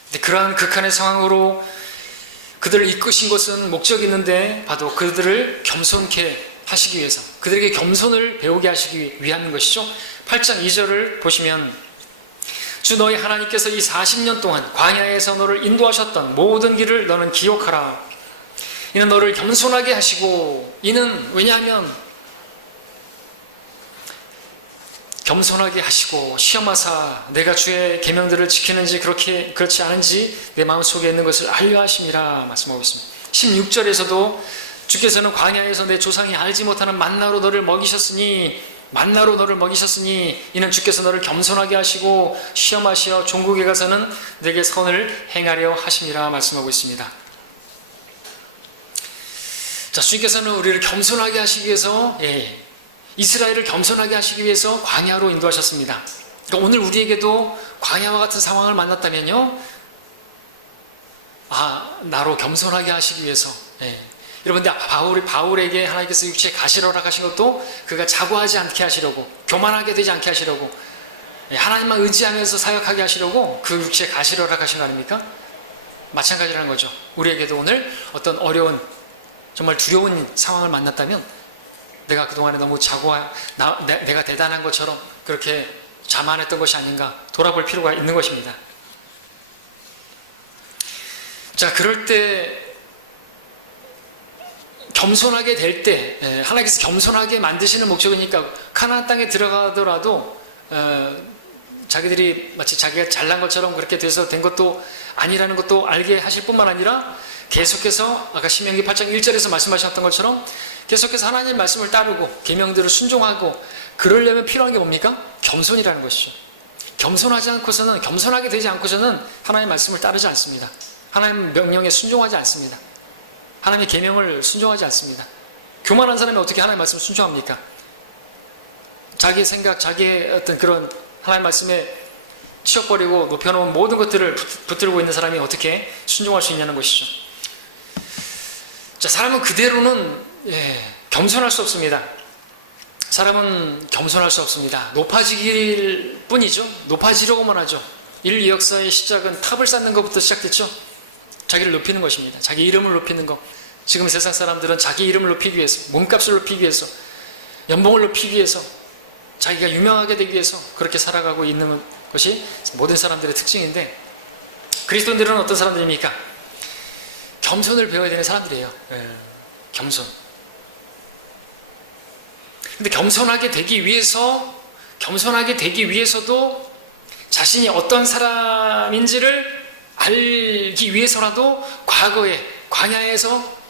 근데 그러한 극한의 상황으로 그들을 이끄신 것은 목적이 있는데 봐도 그들을 겸손케 하시기 위해서, 그들에게 겸손을 배우게 하시기 위한 것이죠. 8장 2절을 보시면 주 너희 하나님께서 이 40년 동안 광야에서 너를 인도하셨던 모든 길을 너는 기억하라. 이는 너를 겸손하게 하시고, 이는 왜냐하면 겸손하게 하시고 시험하사 내가 주의 계명들을 지키는지 그렇지 않은지 내 마음속에 있는 것을 알려 하심이라 말씀하고 있습니다. 16절에서도 주께서는 광야에서 내 조상이 알지 못하는 만나로 너를 먹이셨으니 이는 주께서 너를 겸손하게 하시고 시험하시어 종국에 가서는 내게 선을 행하려 하심이라 말씀하고 있습니다. 자, 주님께서는 우리를 겸손하게 하시기 위해서, 이스라엘을 겸손하게 하시기 위해서 광야로 인도하셨습니다. 그러니까 오늘 우리에게도 광야와 같은 상황을 만났다면요, 나로 겸손하게 하시기 위해서, 여러분들 바울에게 하나님께서 육체에 가시를 허락하신 것도 그가 자고하지 않게 하시려고, 교만하게 되지 않게 하시려고, 하나님만 의지하면서 사역하게 하시려고 그 육체에 가시를 허락하신 거 아닙니까? 마찬가지라는 거죠. 우리에게도 오늘 어떤 어려운, 정말 두려운 상황을 만났다면 내가 그동안에 너무 내가 대단한 것처럼 그렇게 자만했던 것이 아닌가 돌아볼 필요가 있는 것입니다. 자, 그럴 때 겸손하게 될 때, 하나님께서 겸손하게 만드시는 목적이니까 가나안 땅에 들어가더라도 자기들이 마치 자기가 잘난 것처럼 그렇게 돼서 된 것도 아니라는 것도 알게 하실 뿐만 아니라 계속해서 아까 신명기 8장 1절에서 말씀하셨던 것처럼 계속해서 하나님의 말씀을 따르고 계명들을 순종하고 그러려면 필요한 게 뭡니까? 겸손이라는 것이죠. 겸손하게 되지 않고서는 하나님의 말씀을 따르지 않습니다. 하나님의 명령에 순종하지 않습니다. 하나님의 계명을 순종하지 않습니다. 교만한 사람이 어떻게 하나님의 말씀을 순종합니까? 자기 생각, 자기의 어떤 그런 하나님의 말씀에 치워버리고 높여놓은 모든 것들을 붙들고 있는 사람이 어떻게 순종할 수 있냐는 것이죠. 자, 사람은 그대로는 겸손할 수 없습니다. 사람은 겸손할 수 없습니다. 높아지길 뿐이죠. 높아지려고만 하죠. 인류 역사의 시작은 탑을 쌓는 것부터 시작됐죠. 자기를 높이는 것입니다. 자기 이름을 높이는 것. 지금 세상 사람들은 자기 이름을 높이기 위해서, 몸값을 높이기 위해서, 연봉을 높이기 위해서, 자기가 유명하게 되기 위해서 그렇게 살아가고 있는 것이 모든 사람들의 특징인데, 그리스도인들은 어떤 사람들입니까? 겸손을 배워야 되는 사람들이에요. 겸손. 근데 겸손하게 되기 위해서도 자신이 어떤 사람인지를 알기 위해서라도 과거에 광야에서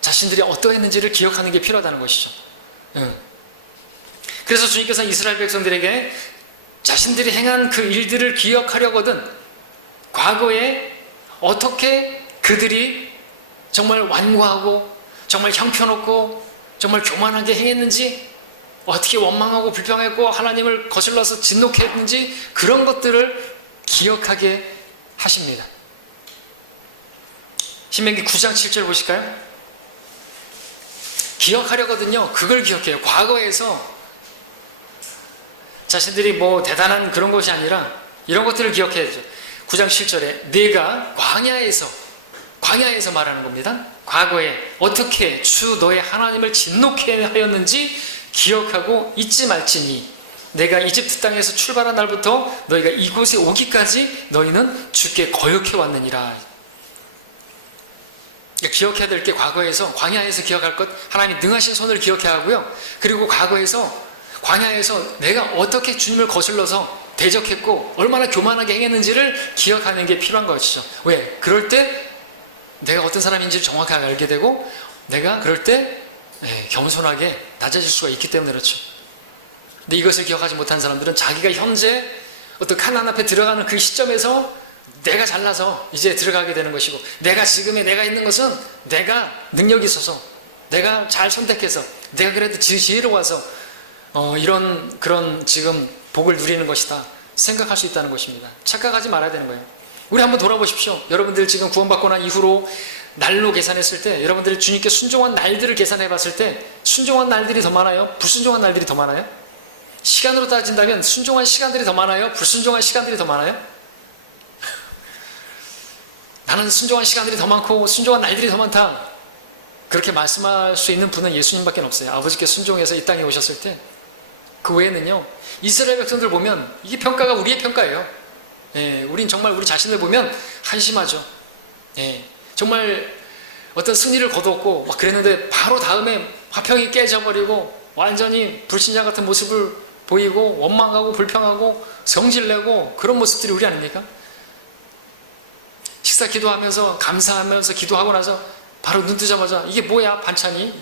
자신들이 어떠했는지를 기억하는 게 필요하다는 것이죠. 그래서 주님께서는 이스라엘 백성들에게 자신들이 행한 그 일들을 기억하려거든 과거에 어떻게 그들이 정말 완고하고 정말 형편없고 정말 교만하게 행했는지, 어떻게 원망하고 불평했고 하나님을 거슬러서 진노했는지 그런 것들을 기억하게 하십니다. 신명기 9장 7절 보실까요? 기억하려거든요. 그걸 기억해요. 과거에서 자신들이 뭐 대단한 그런 것이 아니라 이런 것들을 기억해야죠. 9장 7절에 네가 광야에서 말하는 겁니다. 과거에 어떻게 주 너의 하나님을 진노케 하였는지 기억하고 잊지 말지니 내가 이집트 땅에서 출발한 날부터 너희가 이곳에 오기까지 너희는 주께 거역해 왔느니라. 기억해야 될 게 과거에서, 광야에서 기억할 것, 하나님이 능하신 손을 기억해야 하고요. 그리고 광야에서 내가 어떻게 주님을 거슬러서 대적했고 얼마나 교만하게 행했는지를 기억하는 게 필요한 것이죠. 왜? 그럴 때 내가 어떤 사람인지를 정확하게 알게 되고 내가 그럴 때 겸손하게 낮아질 수가 있기 때문에 그렇죠. 근데 이것을 기억하지 못한 사람들은 자기가 현재 어떤 가나안 앞에 들어가는 그 시점에서 내가 잘나서 이제 들어가게 되는 것이고, 내가 있는 것은 내가 능력이 있어서, 내가 잘 선택해서, 내가 그래도 지혜로워서 이런 그런 지금 복을 누리는 것이다 생각할 수 있다는 것입니다. 착각하지 말아야 되는 거예요. 우리 한번 돌아보십시오. 여러분들 지금 구원받고 난 이후로 날로 계산했을 때, 여러분들이 주님께 순종한 날들을 계산해 봤을 때 순종한 날들이 더 많아요? 불순종한 날들이 더 많아요? 시간으로 따진다면 순종한 시간들이 더 많아요? 불순종한 시간들이 더 많아요? 나는 순종한 시간들이 더 많고 순종한 날들이 더 많다, 그렇게 말씀할 수 있는 분은 예수님밖에 없어요. 아버지께 순종해서 이 땅에 오셨을 때. 그 외에는요, 이스라엘 백성들 보면 이게 평가가 우리의 평가예요. 우린 정말 우리 자신을 보면 한심하죠. 정말 어떤 승리를 거두었고 막 그랬는데 바로 다음에 화평이 깨져버리고 완전히 불신자 같은 모습을 보이고 원망하고 불평하고 성질내고 그런 모습들이 우리 아닙니까? 식사 기도하면서 감사하면서 기도하고 나서 바로 눈 뜨자마자 이게 뭐야 반찬이?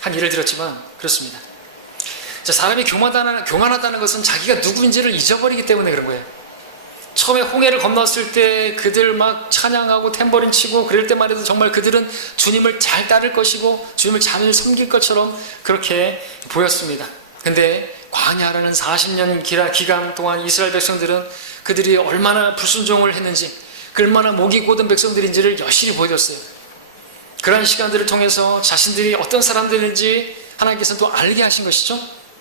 한 예를 들었지만 그렇습니다. 자, 사람이 교만하다는 것은 자기가 누구인지를 잊어버리기 때문에 그런 거예요. 처음에 홍해를 건넜을 때 그들 막 찬양하고 탬버린 치고 그럴 때만 해도 정말 그들은 주님을 잘 따를 것이고 주님을 잘 섬길 것처럼 그렇게 보였습니다. 근데 광야라는 40년 기간 동안 이스라엘 백성들은 그들이 얼마나 불순종을 했는지, 얼마나 목이 곧은 백성들인지를 여실히 보여줬어요. 그러한 시간들을 통해서 자신들이 어떤 사람들인지 하나님께서는 또 알게 하신 것이죠.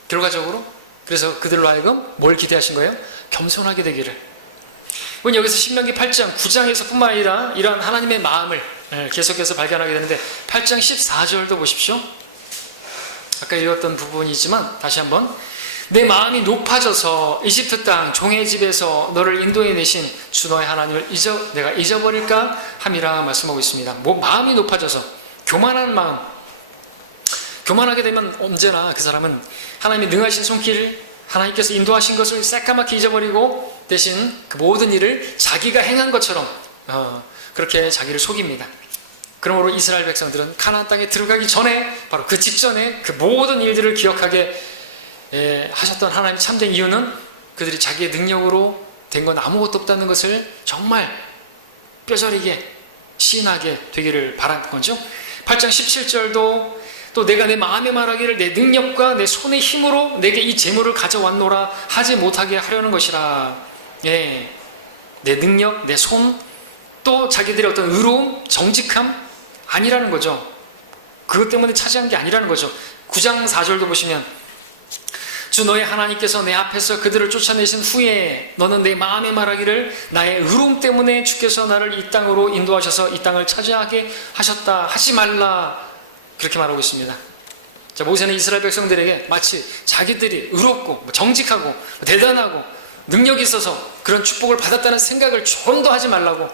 결과적으로. 그래서 그들로 하여금 뭘 기대하신 거예요? 겸손하게 되기를. 우리는 여기서 신명기 8장 9장에서 뿐만 아니라 이러한 하나님의 마음을 계속해서 발견하게 되는데 8장 14절도 보십시오. 아까 읽었던 부분이지만 다시 한번, 내 마음이 높아져서 이집트 땅 종의 집에서 너를 인도해 내신 주 너의 하나님을 내가 잊어버릴까 함이라 말씀하고 있습니다. 마음이 높아져서, 교만한 마음. 교만하게 되면 언제나 그 사람은 하나님의 능하신 손길, 하나님께서 인도하신 것을 새까맣게 잊어버리고 대신 그 모든 일을 자기가 행한 것처럼 그렇게 자기를 속입니다. 그러므로 이스라엘 백성들은 가나안 땅에 들어가기 전에, 바로 그 직전에 그 모든 일들을 기억하게 하셨던 하나님 참된 이유는 그들이 자기의 능력으로 된 건 아무것도 없다는 것을 정말 뼈저리게 시인하게 되기를 바란 거죠. 8장 17절도 또 내가 내 마음에 말하기를 내 능력과 내 손의 힘으로 내게 이 재물을 가져왔노라 하지 못하게 하려는 것이라. 내 능력, 내 손, 또 자기들의 어떤 의로움, 정직함 아니라는 거죠. 그것 때문에 차지한 게 아니라는 거죠. 9장 4절도 보시면 주 너의 하나님께서 내 앞에서 그들을 쫓아내신 후에 너는 내 마음에 말하기를 나의 의로움 때문에 주께서 나를 이 땅으로 인도하셔서 이 땅을 차지하게 하셨다 하지 말라, 그렇게 말하고 있습니다. 자, 모세는 이스라엘 백성들에게 마치 자기들이 의롭고 정직하고 대단하고 능력이 있어서 그런 축복을 받았다는 생각을 조금도 하지 말라고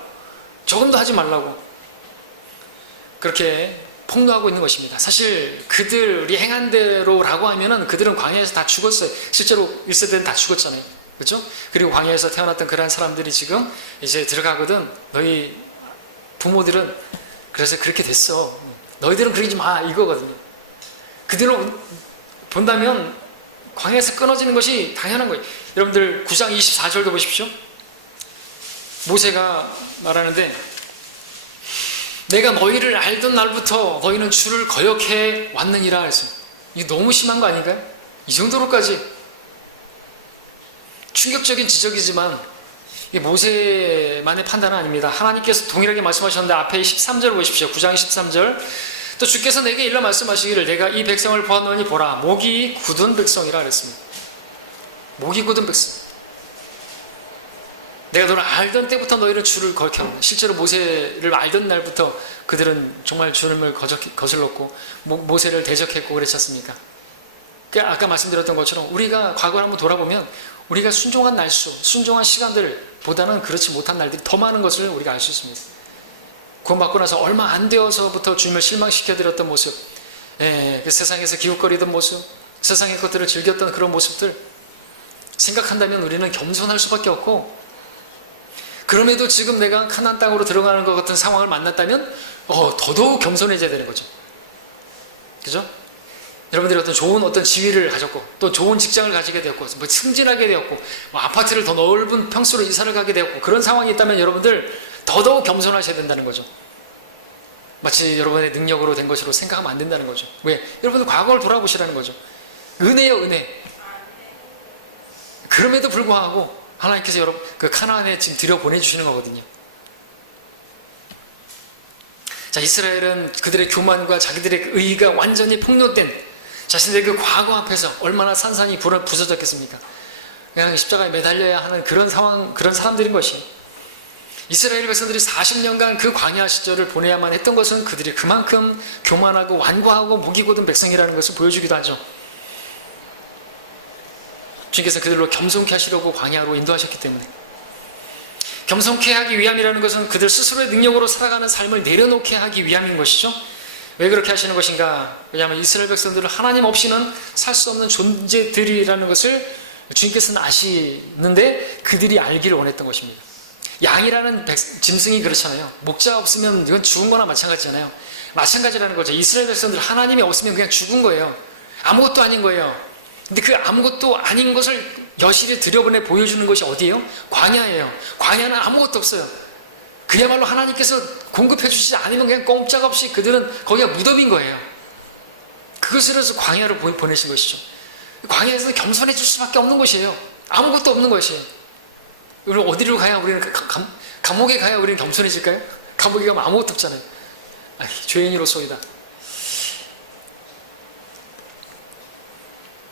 그렇게 폭로하고 있는 것입니다. 사실 그들이 행한 대로라고 하면은 그들은 광야에서 다 죽었어요. 실제로 1세대는 다 죽었잖아요. 그렇죠? 그리고 광야에서 태어났던 그러한 사람들이 지금 이제 들어가거든. 너희 부모들은 그래서 그렇게 됐어. 너희들은 그러지 마, 이거거든요. 그들로 본다면 광야에서 끊어지는 것이 당연한 거예요. 여러분들 9장 24절도 보십시오. 모세가 말하는데 내가 너희를 알던 날부터 너희는 주를 거역해 왔느니라 했습니다. 이게 너무 심한 거 아닌가요? 이 정도로까지 충격적인 지적이지만 이게 모세만의 판단은 아닙니다. 하나님께서 동일하게 말씀하셨는데 앞에 13절 보십시오. 9장 13절. 또 주께서 내게 일러 말씀하시기를 내가 이 백성을 보았노니 보라 목이 굳은 백성이라 그랬습니다. 목이 굳은 백성. 내가 너를 알던 때부터 너희를 주를 거역했다. 실제로 모세를 알던 날부터 그들은 정말 주님을 거슬렀고 모세를 대적했고 그랬지 않습니까? 아까 말씀드렸던 것처럼 우리가 과거를 한번 돌아보면 우리가 순종한 날수, 순종한 시간들보다는 그렇지 못한 날들이 더 많은 것을 우리가 알 수 있습니다. 구원받고 나서 얼마 안 되어서부터 주님을 실망시켜드렸던 모습, 그 세상에서 기웃거리던 모습, 세상의 것들을 즐겼던 그런 모습들 생각한다면 우리는 겸손할 수밖에 없고, 그럼에도 지금 내가 가나안 땅으로 들어가는 것 같은 상황을 만났다면 더더욱 겸손해져야 되는 거죠. 그죠? 여러분들이 어떤 지위를 가졌고 또 좋은 직장을 가지게 되었고 승진하게 되었고 아파트를 더 넓은 평수로 이사를 가게 되었고 그런 상황이 있다면 여러분들 더더욱 겸손하셔야 된다는 거죠. 마치 여러분의 능력으로 된 것으로 생각하면 안 된다는 거죠. 왜? 여러분들 과거를 돌아보시라는 거죠. 은혜요, 은혜. 그럼에도 불구하고 하나님께서 여러분 그 가나안에 지금 들여보내주시는 거거든요. 자, 이스라엘은 그들의 교만과 자기들의 의의가 완전히 폭로된 자신들의 그 과거 앞에서 얼마나 산산이 부서졌겠습니까? 그냥 십자가에 매달려야 하는 그런 상황, 그런 사람들인 것이. 이스라엘 백성들이 40년간 그 광야 시절을 보내야만 했던 것은 그들이 그만큼 교만하고 완고하고 목이 곧은 백성이라는 것을 보여주기도 하죠. 주님께서 그들로 겸손케 하시려고 광야로 인도하셨기 때문에. 겸손케 하기 위함이라는 것은 그들 스스로의 능력으로 살아가는 삶을 내려놓게 하기 위함인 것이죠. 왜 그렇게 하시는 것인가? 왜냐하면 이스라엘 백성들은 하나님 없이는 살 수 없는 존재들이라는 것을 주님께서는 아시는데 그들이 알기를 원했던 것입니다. 양이라는 짐승이 그렇잖아요. 목자가 없으면 이건 죽은 거나 마찬가지잖아요. 마찬가지라는 거죠. 이스라엘 백성들 하나님이 없으면 그냥 죽은 거예요. 아무것도 아닌 거예요. 근데 그 아무것도 아닌 것을 여실히 들여보내 보여주는 것이 어디예요? 광야예요. 광야는 아무것도 없어요. 그야말로 하나님께서 공급해 주시지 않으면 그냥 꼼짝없이 그들은 거기가 무덤인 거예요. 그것을 해서 광야로 보내신 것이죠. 광야에서는 겸손해질 수밖에 없는 곳이에요. 아무것도 없는 것이에요. 우리 어디로 가야 우리는 감옥에 가야 우리는 겸손해질까요? 감옥에 가면 아무것도 없잖아요. 죄인으로소이다.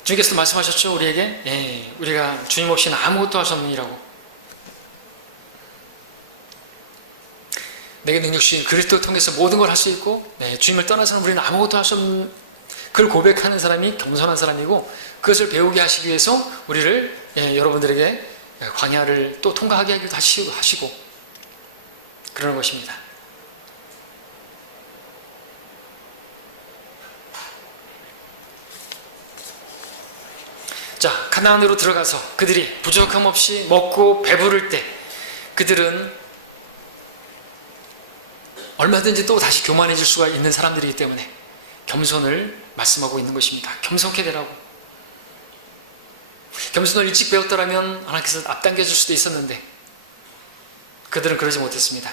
주님께서도 말씀하셨죠, 우리에게? 예, 우리가 주님 없이는 아무것도 할 수 없는 이라고. 내게 능력 주신 그리스도를 통해서 모든 걸 할 수 있고, 네, 주님을 떠나서는 우리는 아무것도 할 수 없는, 그걸 고백하는 사람이 겸손한 사람이고, 그것을 배우게 하시기 위해서 우리를, 여러분들에게 광야를 또 통과하게 하기도 하시고 그러는 것입니다. 자, 가나안으로 들어가서 그들이 부족함 없이 먹고 배부를 때 그들은 얼마든지 또 다시 교만해질 수가 있는 사람들이기 때문에 겸손을 말씀하고 있는 것입니다. 겸손케 되라고. 겸손을 일찍 배웠더라면 하나님께서 앞당겨 줄 수도 있었는데 그들은 그러지 못했습니다.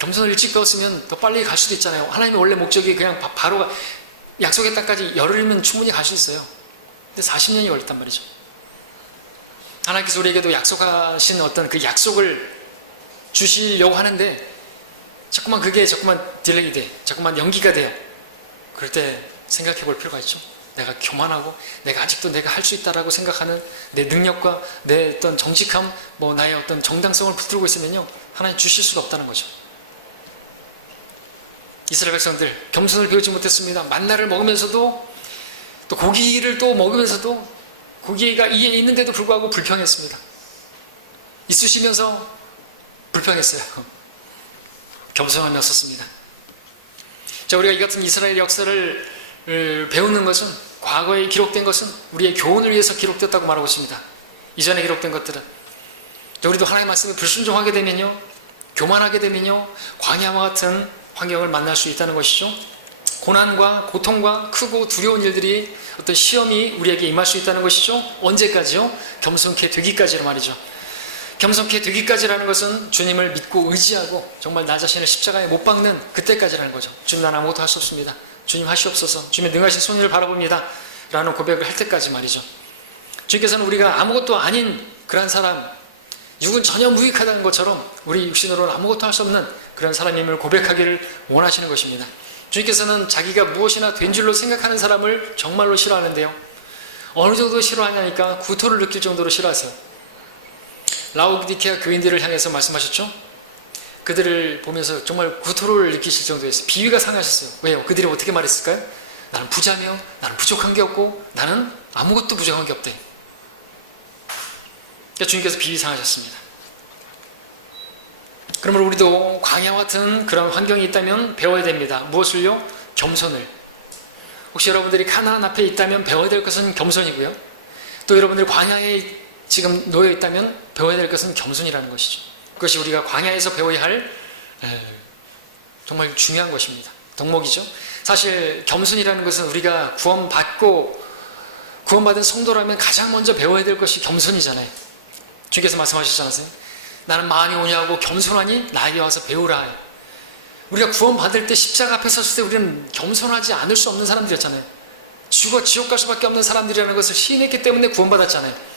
겸손을 일찍 배웠으면 더 빨리 갈 수도 있잖아요. 하나님의 원래 목적이 그냥 바로 약속의 땅까지 열흘이면 충분히 갈 수 있어요. 근데 40년이 걸렸단 말이죠. 하나님께서 우리에게도 약속하신 어떤 그 약속을 주시려고 하는데 자꾸만 그게 자꾸만 딜레이 돼, 자꾸만 연기가 돼요. 그럴 때 생각해 볼 필요가 있죠. 내가 교만하고 내가 아직도 내가 할 수 있다라고 생각하는 내 능력과 내 어떤 정직함, 나의 어떤 정당성을 붙들고 있으면요, 하나님 주실 수가 없다는 거죠. 이스라엘 백성들 겸손을 배우지 못했습니다. 만나를 먹으면서도 또 고기를 또 먹으면서도 고기가 이에 있는데도 불구하고 불평했습니다. 있으시면서 불평했어요. 겸손함이 없었습니다. 자, 우리가 이 같은 이스라엘 역사를 배우는 것은, 과거에 기록된 것은 우리의 교훈을 위해서 기록됐다고 말하고 있습니다. 이전에 기록된 것들은. 우리도 하나님의 말씀에 불순종하게 되면요, 교만하게 되면요, 광야와 같은 환경을 만날 수 있다는 것이죠. 고난과 고통과 크고 두려운 일들이, 어떤 시험이 우리에게 임할 수 있다는 것이죠. 언제까지요? 겸손케 되기까지로 말이죠. 겸손케 되기까지라는 것은 주님을 믿고 의지하고 정말 나 자신을 십자가에 못 박는 그때까지라는 거죠. 주님, 난 아무것도 할 수 없습니다. 주님 하시옵소서. 주님의 능하신 손을 바라봅니다. 라는 고백을 할 때까지 말이죠. 주님께서는 우리가 아무것도 아닌 그런 사람, 육은 전혀 무익하다는 것처럼 우리 육신으로는 아무것도 할 수 없는 그런 사람임을 고백하기를 원하시는 것입니다. 주님께서는 자기가 무엇이나 된 줄로 생각하는 사람을 정말로 싫어하는데요, 어느 정도 싫어하냐니까 구토를 느낄 정도로 싫어하세요. 라오디케아 교인들을 향해서 말씀하셨죠. 그들을 보면서 정말 구토를 느끼실 정도였어요. 비위가 상하셨어요. 왜요? 그들이 어떻게 말했을까요? 나는 부자며 나는 부족한 게 없고 나는 아무것도 부족한 게 없대. 그러니까 주님께서 비위 상하셨습니다. 그러므로 우리도 광야와 같은 그런 환경이 있다면 배워야 됩니다. 무엇을요? 겸손을. 혹시 여러분들이 가나안 앞에 있다면 배워야 될 것은 겸손이고요, 또 여러분들이 광야에 지금 놓여 있다면 배워야 될 것은 겸손이라는 것이죠. 그것이 우리가 광야에서 배워야 할 정말 중요한 것입니다. 덕목이죠. 사실 겸손이라는 것은 우리가 구원받은 성도라면 가장 먼저 배워야 될 것이 겸손이잖아요. 주께서 말씀하셨지 않으세요? 나는 마음이 온유하고 겸손하니 나에게 와서 배우라. 우리가 구원받을 때 십자가 앞에 섰을 때 우리는 겸손하지 않을 수 없는 사람들이었잖아요. 죽어 지옥 갈 수밖에 없는 사람들이라는 것을 시인했기 때문에 구원받았잖아요.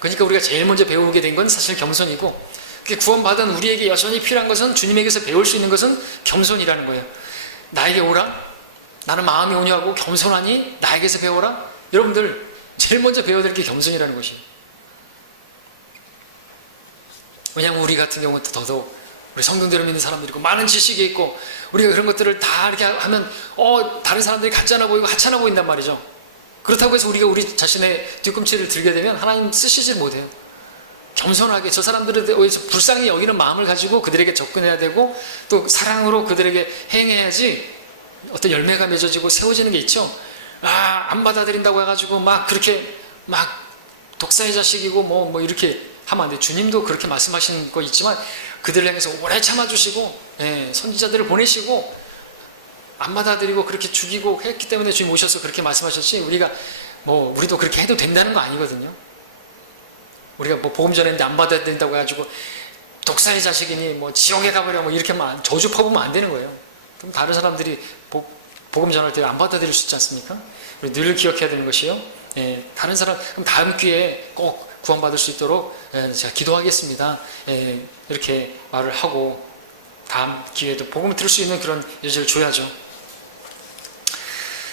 그러니까 우리가 제일 먼저 배우게 된 건 사실 겸손이고, 그게 구원받은 우리에게 여전히 필요한 것은, 주님에게서 배울 수 있는 것은 겸손이라는 거예요. 나에게 오라. 나는 마음이 온유하고 겸손하니 나에게서 배워라. 여러분들 제일 먼저 배워야 될 게 겸손이라는 것이에요. 왜냐하면 우리 같은 경우는 더더욱 우리 성경대로 믿는 사람들이고 많은 지식이 있고, 우리가 그런 것들을 다 이렇게 하면 다른 사람들이 가짜나 보이고 하찮아 보인단 말이죠. 그렇다고 해서 우리가 우리 자신의 뒤꿈치를 들게 되면 하나님 쓰시질 못해요. 겸손하게 저 사람들에 대해서 불쌍히 여기는 마음을 가지고 그들에게 접근해야 되고, 또 사랑으로 그들에게 행해야지 어떤 열매가 맺어지고 세워지는 게 있죠. 안 받아들인다고 해가지고 막 그렇게 막 독사의 자식이고 뭐 이렇게 하면 안 돼요. 주님도 그렇게 말씀하시는 거 있지만 그들을 향해서 오래 참아주시고, 선지자들을 보내시고 안 받아들이고 그렇게 죽이고 했기 때문에 주님 오셔서 그렇게 말씀하셨지, 우리가 뭐 우리도 그렇게 해도 된다는 거 아니거든요. 우리가 뭐 복음 전했는데 안 받아야 된다고 해가지고 독사의 자식이니 뭐 지옥에 가버려 뭐 이렇게만 저주 퍼부으면 안 되는 거예요. 그럼 다른 사람들이 복음 전할 때 안 받아들일 수 있지 않습니까? 우리 늘 기억해야 되는 것이요. 예, 다른 사람 그럼 다음 기회에 꼭 구원받을 수 있도록 제가 기도하겠습니다. 예, 이렇게 말을 하고 다음 기회에도 복음을 들을 수 있는 그런 여지를 줘야죠.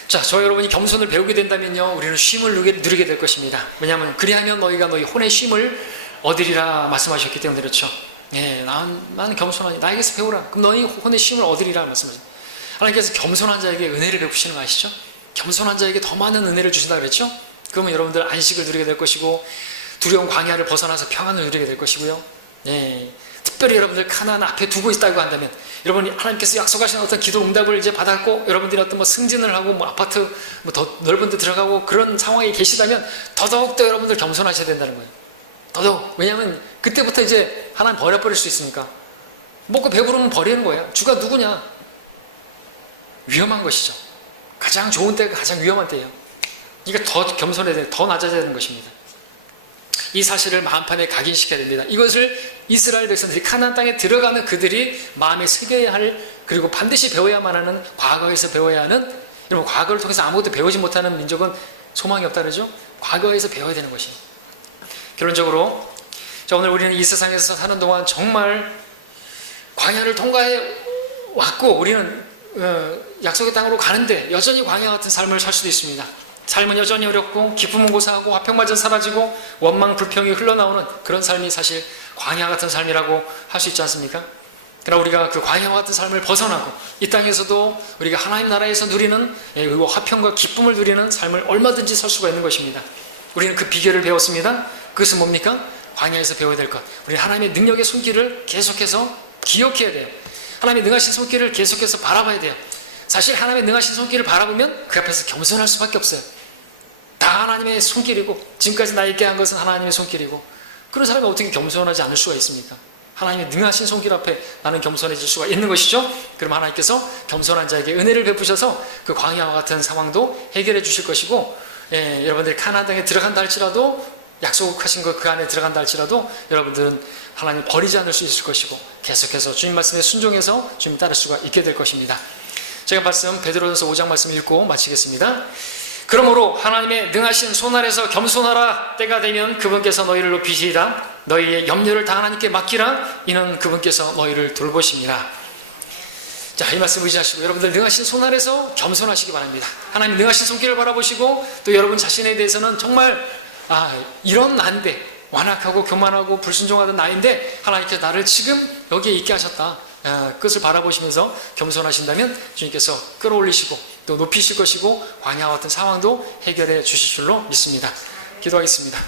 자, 저 여러분이 겸손을 배우게 된다면요, 우리는 쉼을 누리게 될 것입니다. 왜냐하면 그리하면 너희가 너희 혼의 쉼을 얻으리라 말씀하셨기 때문에 그렇죠. 예, 나는 겸손하니 나에게서 배우라. 그럼 너희 혼의 쉼을 얻으리라 말씀하셨어요. 하나님께서 겸손한 자에게 은혜를 베푸시는 거 아시죠? 겸손한 자에게 더 많은 은혜를 주신다 그랬죠? 그러면 여러분들 안식을 누리게 될 것이고 두려운 광야를 벗어나서 평안을 누리게 될 것이고요. 예, 특별히 여러분들 가나안 앞에 두고 있다고 한다면 여러분이 하나님께서 약속하신 어떤 기도 응답을 이제 받았고 여러분들이 어떤 뭐 승진을 하고 뭐 아파트 뭐 더 넓은 데 들어가고 그런 상황에 계시다면 더더욱더 여러분들 겸손하셔야 된다는 거예요. 더더욱. 왜냐하면 그때부터 이제 하나님 버려버릴 수 있으니까. 먹고 배부르면 버리는 거예요. 주가 누구냐? 위험한 것이죠. 가장 좋은 때가 가장 위험한 때예요. 그러니까 더 겸손해야 돼요. 더 낮아져야 되는 것입니다. 이 사실을 마음판에 각인시켜야 됩니다. 이것을 이스라엘 백성들이 가나안 땅에 들어가는 그들이 마음에 새겨야 할, 그리고 반드시 배워야만 하는, 과거에서 배워야 하는, 여러분 과거를 통해서 아무것도 배우지 못하는 민족은 소망이 없다 그러죠? 과거에서 배워야 되는 것이에요. 결론적으로 자, 오늘 우리는 이 세상에서 사는 동안 정말 광야를 통과해 왔고 우리는 약속의 땅으로 가는데 여전히 광야 같은 삶을 살 수도 있습니다. 삶은 여전히 어렵고 기쁨은 고사하고 화평마저 사라지고 원망 불평이 흘러나오는 그런 삶이 사실 광야 같은 삶이라고 할 수 있지 않습니까? 그러나 우리가 그 광야와 같은 삶을 벗어나고 이 땅에서도 우리가 하나님 나라에서 누리는 화평과 기쁨을 누리는 삶을 얼마든지 살 수가 있는 것입니다. 우리는 그 비결을 배웠습니다. 그것은 뭡니까? 광야에서 배워야 될 것. 우리는 하나님의 능력의 손길을 계속해서 기억해야 돼요. 하나님의 능하신 손길을 계속해서 바라봐야 돼요. 사실 하나님의 능하신 손길을 바라보면 그 앞에서 겸손할 수밖에 없어요. 다 하나님의 손길이고 지금까지 나에게 한 것은 하나님의 손길이고 그런 사람이 어떻게 겸손하지 않을 수가 있습니까? 하나님의 능하신 손길 앞에 나는 겸손해질 수가 있는 것이죠. 그럼 하나님께서 겸손한 자에게 은혜를 베푸셔서 그 광야와 같은 상황도 해결해 주실 것이고 여러분들이 가나안 땅에 들어간다 할지라도 약속하신 것 그 안에 들어간다 할지라도 여러분들은 하나님 버리지 않을 수 있을 것이고 계속해서 주님 말씀에 순종해서 주님 따를 수가 있게 될 것입니다. 제가 말씀 베드로전서 5장 말씀 읽고 마치겠습니다. 그러므로 하나님의 능하신 손 아래서 겸손하라. 때가 되면 그분께서 너희를 높이시리라. 너희의 염려를 다 하나님께 맡기라. 이는 그분께서 너희를 돌보십니다. 자, 이 말씀 의지하시고 여러분들 능하신 손 아래서 겸손하시기 바랍니다. 하나님 능하신 손길을 바라보시고 또 여러분 자신에 대해서는 정말 이런 나인데 완악하고 교만하고 불순종하던 나인데 하나님께서 나를 지금 여기에 있게 하셨다. 그것을 바라보시면서 겸손하신다면 주님께서 끌어올리시고 또 높이실 것이고 광야와 같은 상황도 해결해 주실 줄로 믿습니다. 기도하겠습니다.